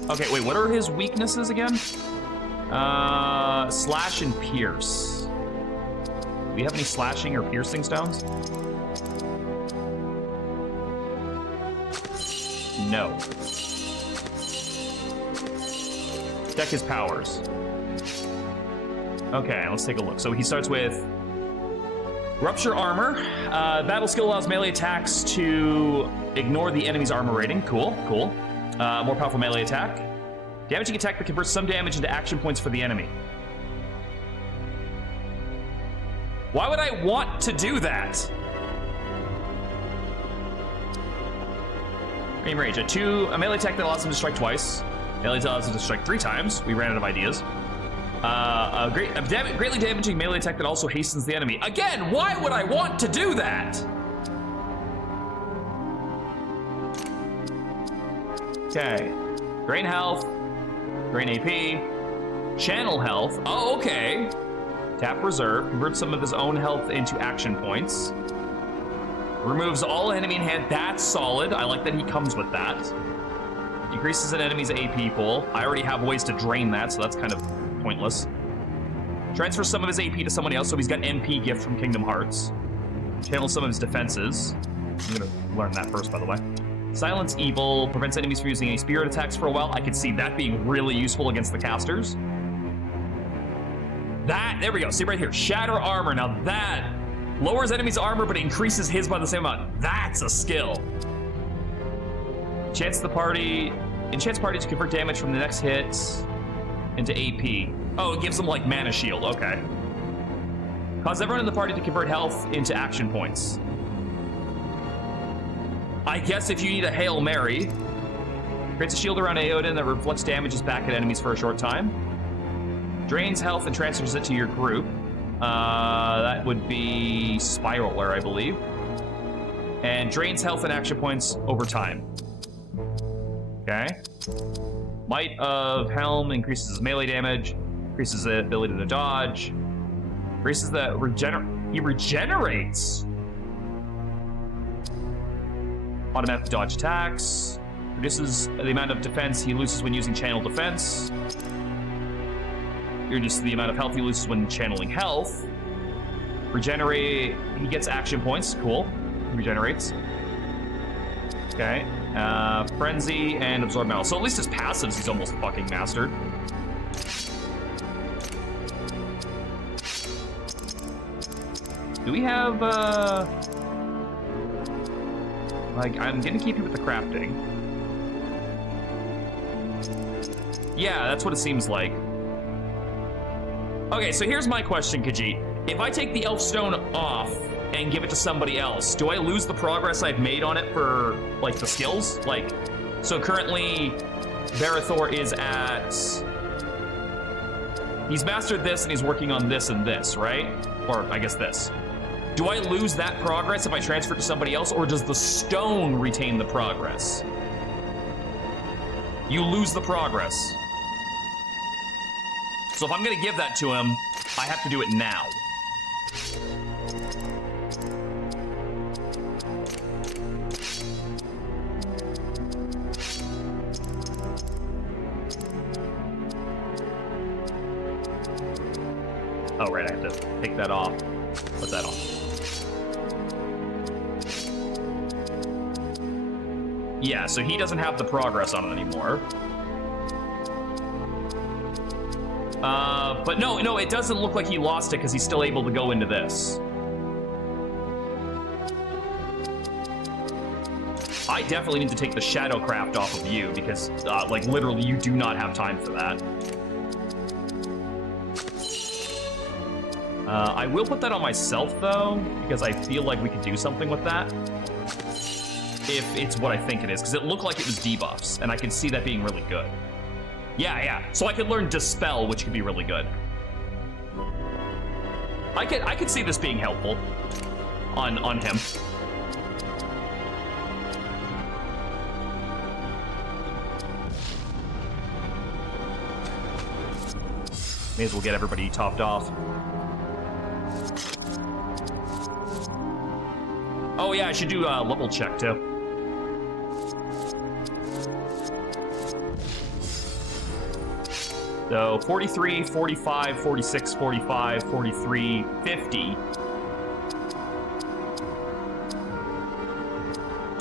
Okay, wait, what are his weaknesses again? Slash and pierce. Do we have any slashing or piercing stones? No. Check his powers. Okay, let's take a look. So he starts with Rupture Armor. Battle skill allows melee attacks to ignore the enemy's armor rating. Cool, cool. More powerful melee attack. Damaging attack that converts some damage into action points for the enemy. Why would I want to do that? Aim range. A melee attack that allows him to strike twice. Melee attack allows him to strike 3 times. We ran out of ideas. A greatly damaging melee attack that also hastens the enemy. Again, why would I want to do that? Okay. Drain health. Drain AP. Channel health. Oh, okay. Tap reserve. Converts some of his own health into action points. Removes all enemy in hand. That's solid. I like that he comes with that. Decreases an enemy's AP pool. I already have ways to drain that, so that's kind of pointless. Transfers some of his AP to somebody else, so he's got MP gift from Kingdom Hearts. Channels some of his defenses. I'm gonna learn that first, by the way. Silence evil. Prevents enemies from using any spirit attacks for a while. I could see that being really useful against the casters. There we go. See right here. Shatter armor. Now that lowers enemies' armor, but increases his by the same amount. That's a skill. Enchants party to convert damage from the next hit into AP. Oh, it gives them like mana shield. Okay. Cause everyone in the party to convert health into action points. I guess if you need a Hail Mary. Creates a shield around Aoden that reflects damages back at enemies for a short time. Drains health and transfers it to your group. That would be Spiraler, I believe. And drains health and action points over time. Okay. Might of Helm increases his melee damage, increases the ability to dodge, increases the he regenerates. Automatic dodge attacks, reduces the amount of defense he loses when using channel defense. Reduces the amount of health he loses when channeling health. Regenerate, he gets action points, cool. Regenerates. Okay. Frenzy and Absorb Metal. So at least his passives he's almost fucking mastered. Do we have, like, I'm gonna keep you with the crafting. Yeah, that's what it seems like. Okay, so here's my question, Khajiit. If I take the Elf Stone off and give it to somebody else, do I lose the progress I've made on it for, like, the skills? Like, so currently, Varathor is at... He's mastered this and he's working on this and this, right? Or, I guess this. Do I lose that progress if I transfer it to somebody else, or does the stone retain the progress? You lose the progress. So if I'm gonna give that to him, I have to do it now. Oh, right, I have to take that off. Put that on. Yeah, so he doesn't have the progress on it anymore. But no, it doesn't look like he lost it because he's still able to go into this. I definitely need to take the Shadowcraft off of you because, like, literally you do not have time for that. I will put that on myself, though, because I feel like we could do something with that. If it's what I think it is, because it looked like it was debuffs, and I can see that being really good. Yeah. So I could learn Dispel, which could be really good. I could see this being helpful on him. May as well get everybody topped off. Oh yeah, I should do a level check too. So 43, 45, 46, 45, 43, 50.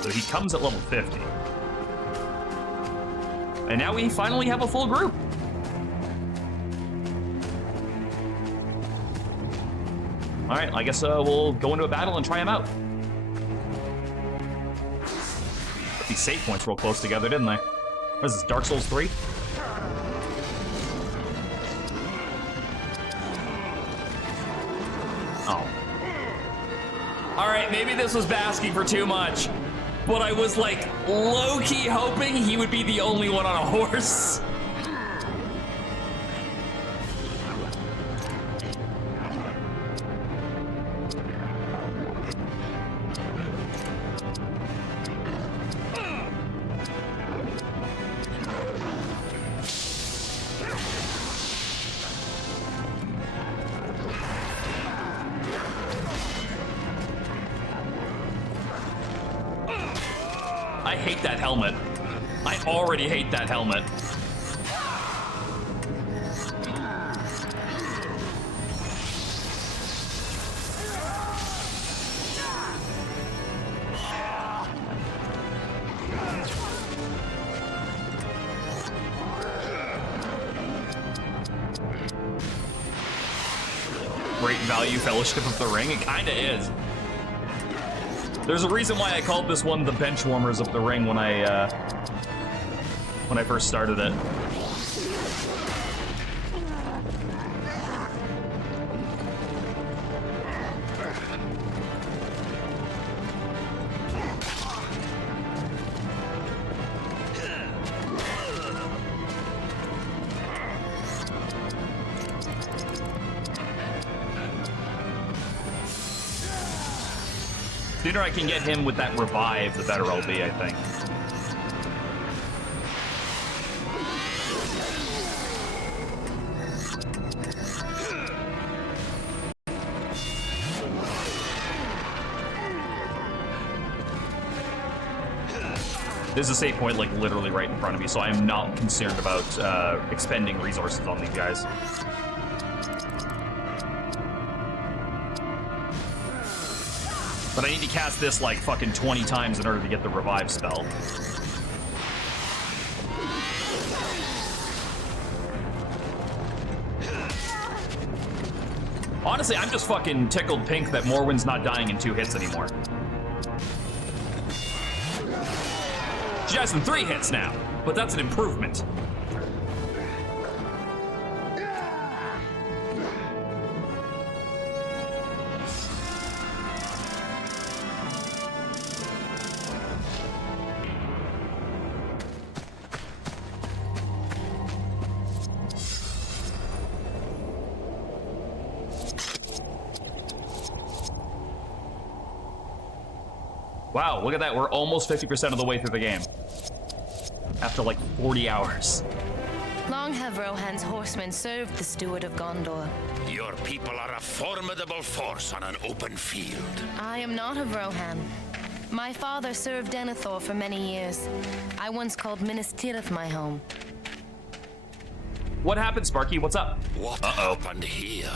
So he comes at level 50. And now we finally have a full group. All right, I guess we'll go into a battle and try him out. These save points real close together, didn't they? What is this, Dark Souls 3? Oh. All right, maybe this was asking for too much, but I was like low-key hoping he would be the only one on a horse. I hate that helmet. I already hate that helmet. Great value, Fellowship of the Ring. It kinda is. There's a reason why I called this one the Benchwarmers of the Ring when I first started it. The sooner I can get him with that revive, the better I'll be, I think. There's a save point, like, literally right in front of me, so I am not concerned about expending resources on these guys. But I need to cast this like fucking 20 times in order to get the revive spell. Honestly, I'm just fucking tickled pink that Morwen's not dying in 2 hits anymore. She dies in 3 hits now, but that's an improvement. Wow, look at that. We're almost 50% of the way through the game. After like 40 hours. Long have Rohan's horsemen served the Steward of Gondor. Your people are a formidable force on an open field. I am not of Rohan. My father served Denethor for many years. I once called Minas Tirith my home. What happened, Sparky? What's up? What happened here?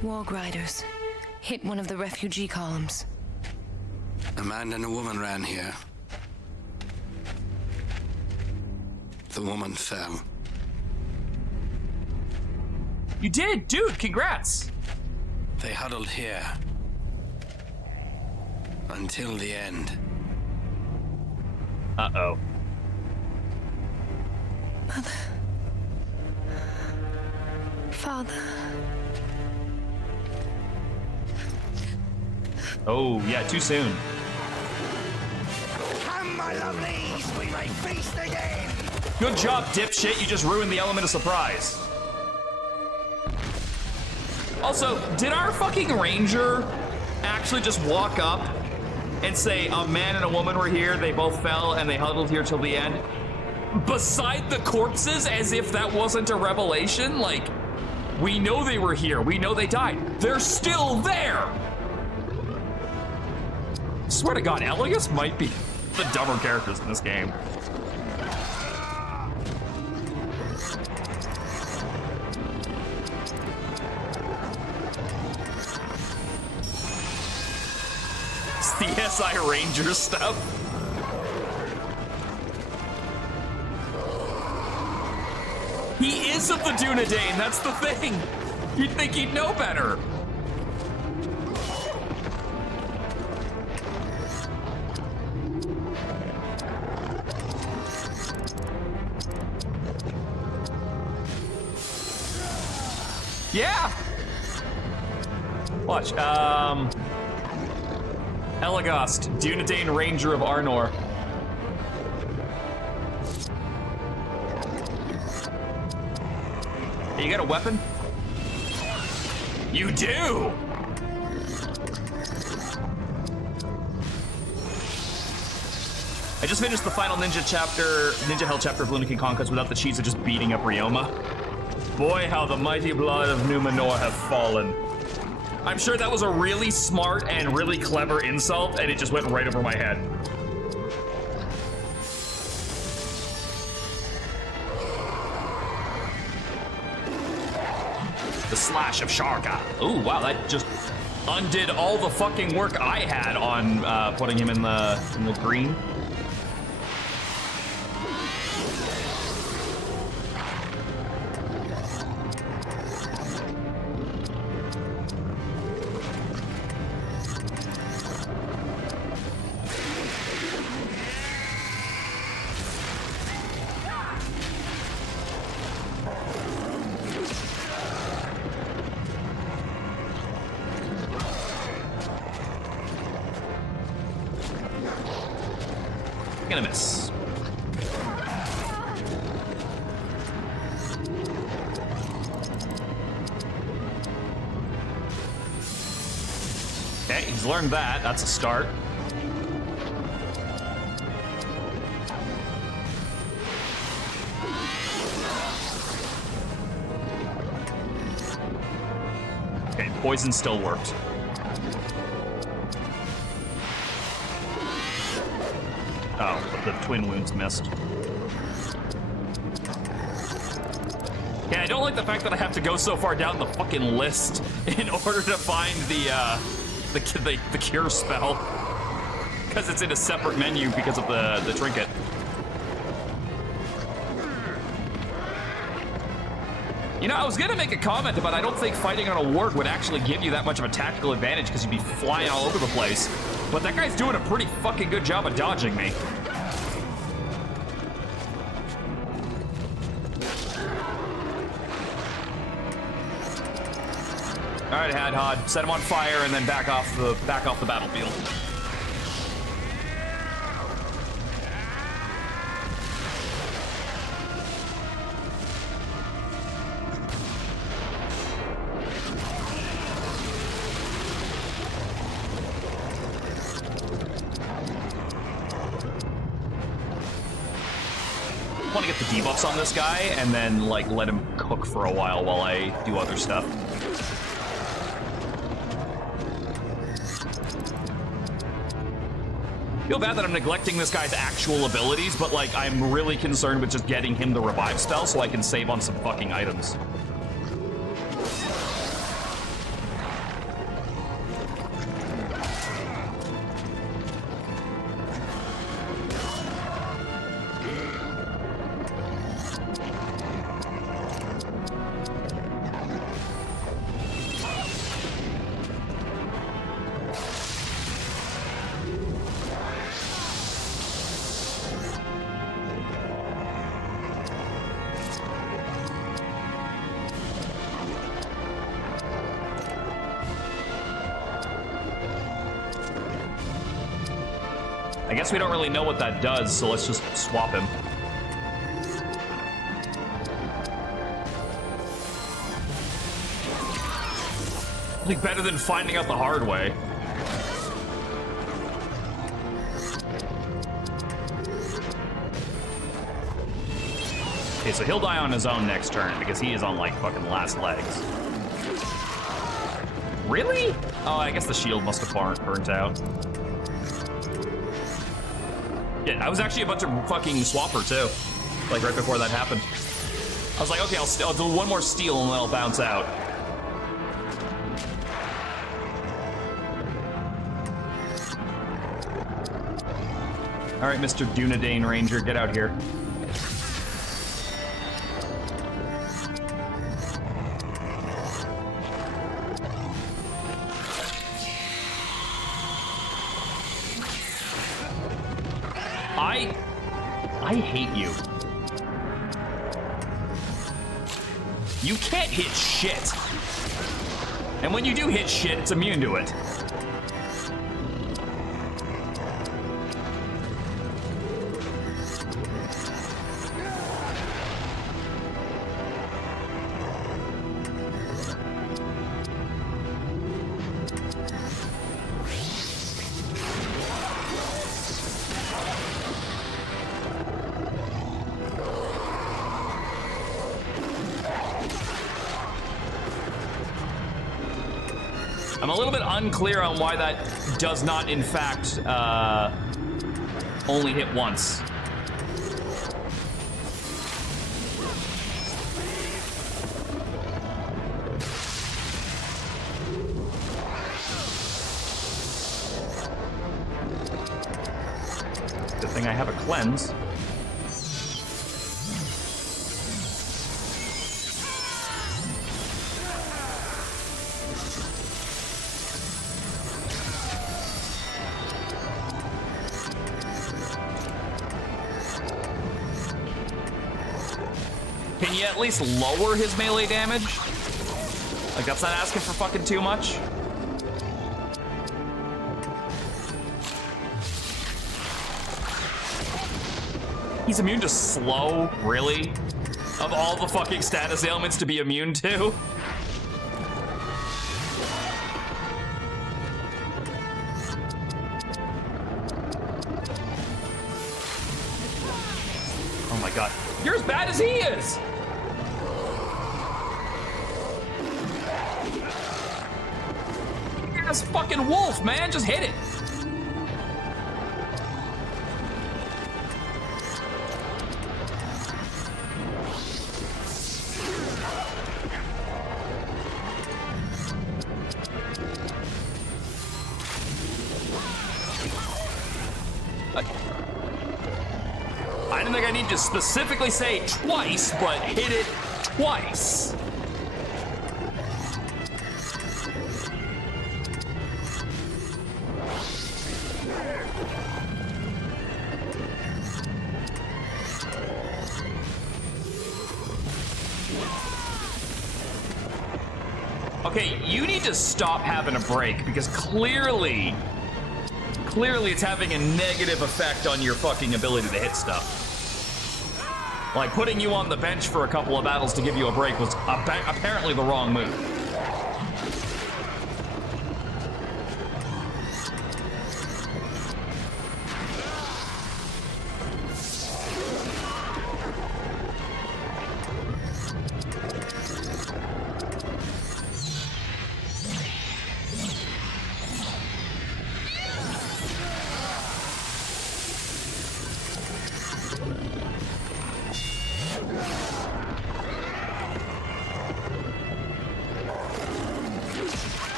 Warg Riders hit one of the refugee columns. A man and a woman ran here. The woman fell. You did, dude. Congrats. They huddled here. Until the end. Uh-oh. Mother. Father. Oh, yeah, too soon. Come, my lovelies, we may feast again. Good job, dipshit. You just ruined the element of surprise. Also, did our fucking ranger actually just walk up and say, a man and a woman were here, they both fell, and they huddled here till the end? Beside the corpses, as if that wasn't a revelation? Like, we know they were here. We know they died. They're still there! Swear to God, Elias might be the dumber characters in this game. the SI Ranger stuff. He is of the Dunedain, that's the thing. You'd think he'd know better. Yeah. Watch. Elagast, Dunedain Ranger of Arnor. Hey, you got a weapon? You do! I just finished the final Ninja Hell chapter of Lunar King Conquest without the cheese of just beating up Ryoma. Boy, how the mighty blood of Numenor have fallen. I'm sure that was a really smart and really clever insult, and it just went right over my head. The slash of Sharka. Ooh, wow, that just undid all the fucking work I had on putting him in the green. Gonna miss. Okay, he's learned that. That's a start. Okay, poison still worked. Oh, but the twin wounds missed. Yeah, I don't like the fact that I have to go so far down the fucking list in order to find the cure spell, because it's in a separate menu because of the trinket. You know, I was gonna make a comment about I don't think fighting on a warg would actually give you that much of a tactical advantage because you'd be flying all over the place. But that guy's doing a pretty fucking good job of dodging me. All right, Hadhod, set him on fire and then back off the battlefield. I want to get the debuffs on this guy and then like let him cook for a while I do other stuff. Feel bad that I'm neglecting this guy's actual abilities, but like I'm really concerned with just getting him the revive spell so I can save on some fucking items. I guess we don't really know what that does, so let's just swap him. Like, better than finding out the hard way. Okay, so he'll die on his own next turn because he is on like fucking last legs. Really? Oh, I guess the shield must have burnt out. Yeah, I was actually about to fucking swap her too, like right before that happened. I was like, okay, I'll do one more steal and then I'll bounce out. All right, Mr. Dunedain Ranger, get out here. I hate you. You can't hit shit. And when you do hit shit, it's immune to it. I'm a little bit unclear on why that does not, in fact, only hit once. Good thing I have a cleanse. Can you at least lower his melee damage? Like, that's not asking for fucking too much. He's immune to slow, really? Of all the fucking status ailments to be immune to? Oh my god. You're as bad as he is! Ass fucking wolf, man, just hit it. I don't think I need to specifically say twice, but hit it twice. Okay, you need to stop having a break because clearly it's having a negative effect on your fucking ability to hit stuff. Like, putting you on the bench for a couple of battles to give you a break was apparently the wrong move.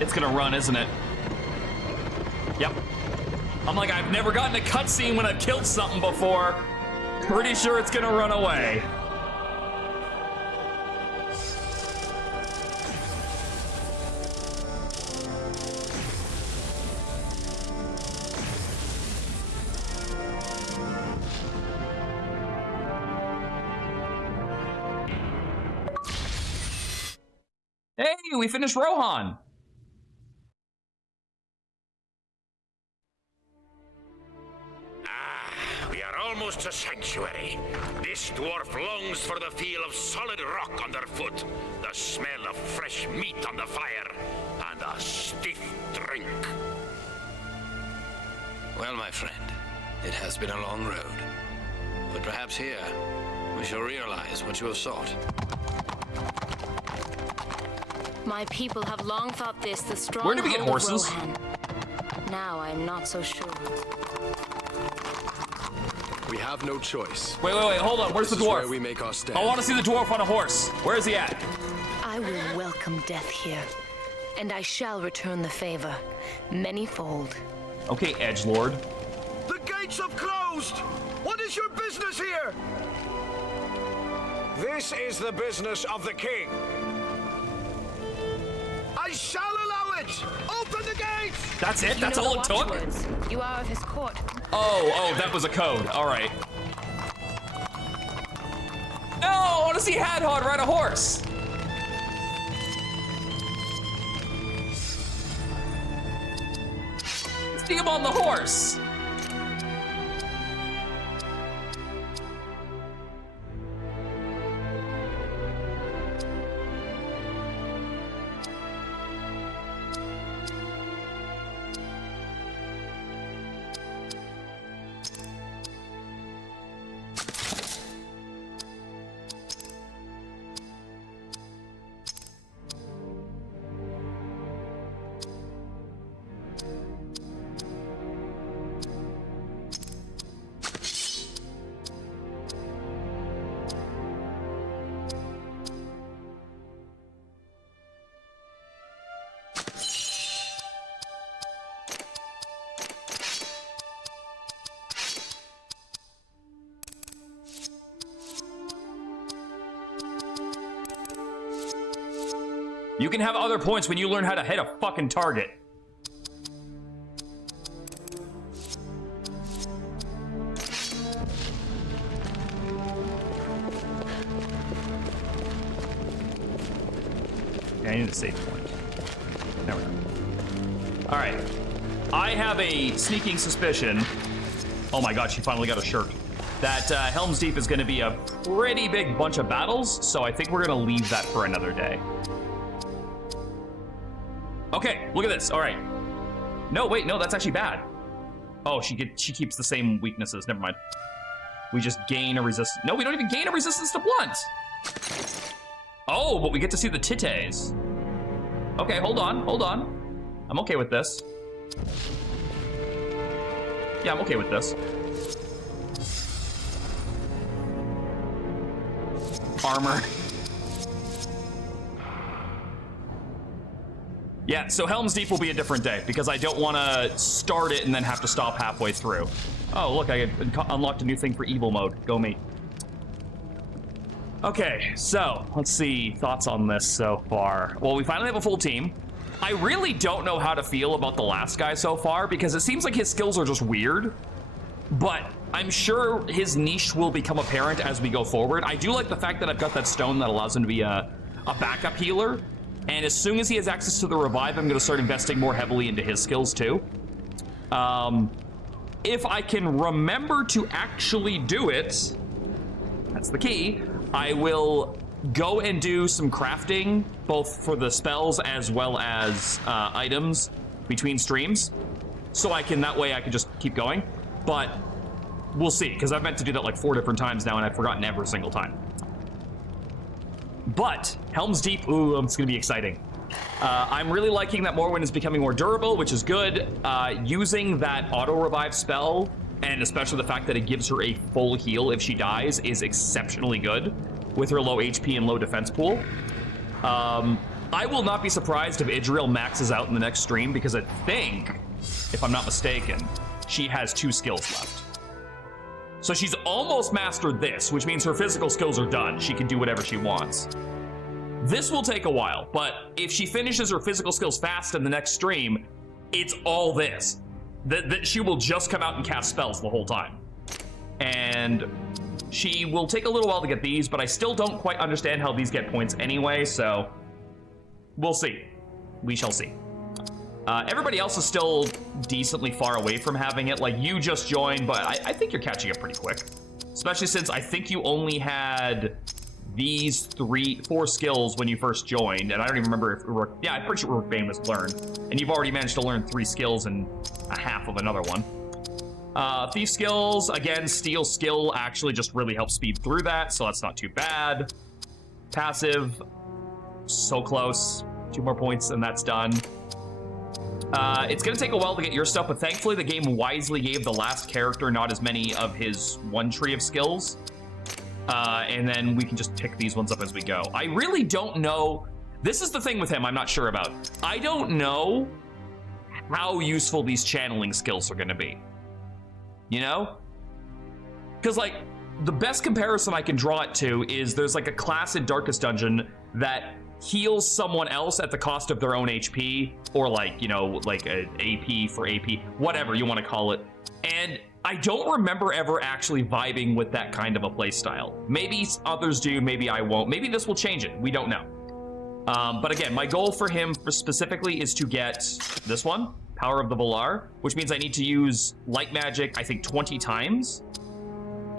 It's gonna run, isn't it? Yep. I'm like, I've never gotten a cutscene when I've killed something before. Pretty sure it's gonna run away. Hey, we finished Rohan. Almost to sanctuary. This dwarf longs for the feel of solid rock underfoot, the smell of fresh meat on the fire, and a stiff drink. Well, my friend, it has been a long road. But perhaps here, we shall realize what you have sought. My people have long thought this the stronghold Where do we get horses? of Rohan. Now I'm not so sure. We have no choice. Wait, hold on. Where's the This is dwarf? where we make our stand. I want to see the dwarf on a horse. Where is he at? I will welcome death here, and I shall return the favor, manyfold. Okay, edgelord. The gates have closed! What is your business here? This is the business of the king. I shall allow it! Open the gates! That's it? You That's know all the it took? watchwords. You are of his court. Oh, that was a code. All right. No, I want to see Hadhod ride a horse. See him on the horse. You can have other points when you learn how to hit a fucking target. Yeah, I need a save point. There we go. All right. I have a sneaking suspicion. Oh my god, she finally got a shirt. That Helm's Deep is going to be a pretty big bunch of battles, so I think we're going to leave that for another day. Okay, look at this. All right. No, wait, no, that's actually bad. Oh, she keeps the same weaknesses. Never mind. We just gain a resistance. No, we don't even gain a resistance to blunt. Oh, but we get to see the titties. Okay, hold on. I'm okay with this. Yeah, I'm okay with this. Armor. Yeah, so Helm's Deep will be a different day because I don't want to start it and then have to stop halfway through. Oh, look, I unlocked a new thing for evil mode. Go me. Okay, so let's see thoughts on this so far. Well, we finally have a full team. I really don't know how to feel about the last guy so far because it seems like his skills are just weird, but I'm sure his niche will become apparent as we go forward. I do like the fact that I've got that stone that allows him to be a backup healer. And as soon as he has access to the revive, I'm going to start investing more heavily into his skills too. If I can remember to actually do it, that's the key, I will go and do some crafting, both for the spells as well as items between streams. So that way I can just keep going. But we'll see, because I've meant to do that like 4 different times now and I've forgotten every single time. But Helm's Deep, ooh, it's gonna be exciting. I'm really liking that Morrowind is becoming more durable, which is good. Using that auto revive spell, and especially the fact that it gives her a full heal if she dies, is exceptionally good with her low HP and low defense pool. I will not be surprised if Idril maxes out in the next stream because I think, if I'm not mistaken, she has 2 skills left. So she's almost mastered this, which means her physical skills are done. She can do whatever she wants. This will take a while, but if she finishes her physical skills fast in the next stream, it's all this. That she will just come out and cast spells the whole time. And she will take a little while to get these, but I still don't quite understand how these get points anyway, so we'll see. We shall see. Everybody else is still decently far away from having it. Like, you just joined, but I think you're catching up pretty quick. Especially since I think you only had these 4 skills when you first joined, and I don't even remember if yeah, I'm pretty sure Rook Bane was learned. And you've already managed to learn 3 skills and a half of another one. Thief skills, again, steal skill actually just really helps speed through that, so that's not too bad. Passive, so close. 2 more points and that's done. It's gonna take a while to get your stuff, but thankfully the game wisely gave the last character not as many of his one tree of skills. And then we can just pick these ones up as we go. I really don't know. This is the thing with him I'm not sure about. I don't know how useful these channeling skills are gonna be. You know? Because like, the best comparison I can draw it to is there's like a class in Darkest Dungeon that heals someone else at the cost of their own HP, or like, you know, like an AP for AP, whatever you want to call it. And I don't remember ever actually vibing with that kind of a playstyle. Maybe others do, maybe I won't. Maybe this will change it, we don't know. But again, my goal for him specifically is to get this one, Power of the Valar, which means I need to use light magic, I think 20 times.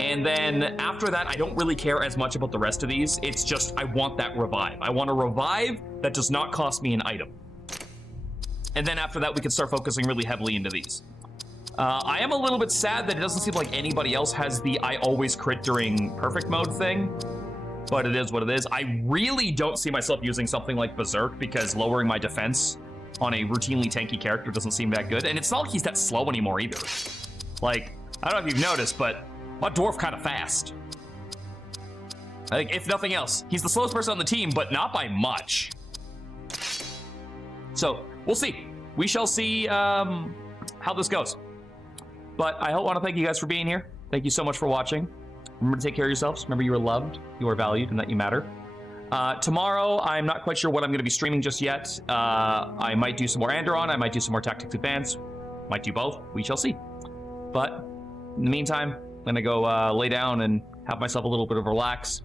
And then after that, I don't really care as much about the rest of these. It's just, I want that revive. I want a revive that does not cost me an item. And then after that, we can start focusing really heavily into these. I am a little bit sad that it doesn't seem like anybody else has the I always crit during perfect mode thing, but it is what it is. I really don't see myself using something like Berserk because lowering my defense on a routinely tanky character doesn't seem that good. And it's not like he's that slow anymore either. Like, I don't know if you've noticed, but my dwarf kind of fast. I think if nothing else, he's the slowest person on the team, but not by much. So we'll see. We shall see how this goes. But I want to thank you guys for being here. Thank you so much for watching. Remember to take care of yourselves. Remember you are loved, you are valued, and that you matter. Tomorrow, I'm not quite sure what I'm going to be streaming just yet. I might do some more Anderon. I might do some more Tactics Advance. Might do both. We shall see. But in the meantime, I'm gonna go lay down and have myself a little bit of relax.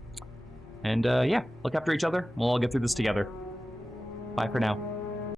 And yeah, look after each other. We'll all get through this together. Bye for now.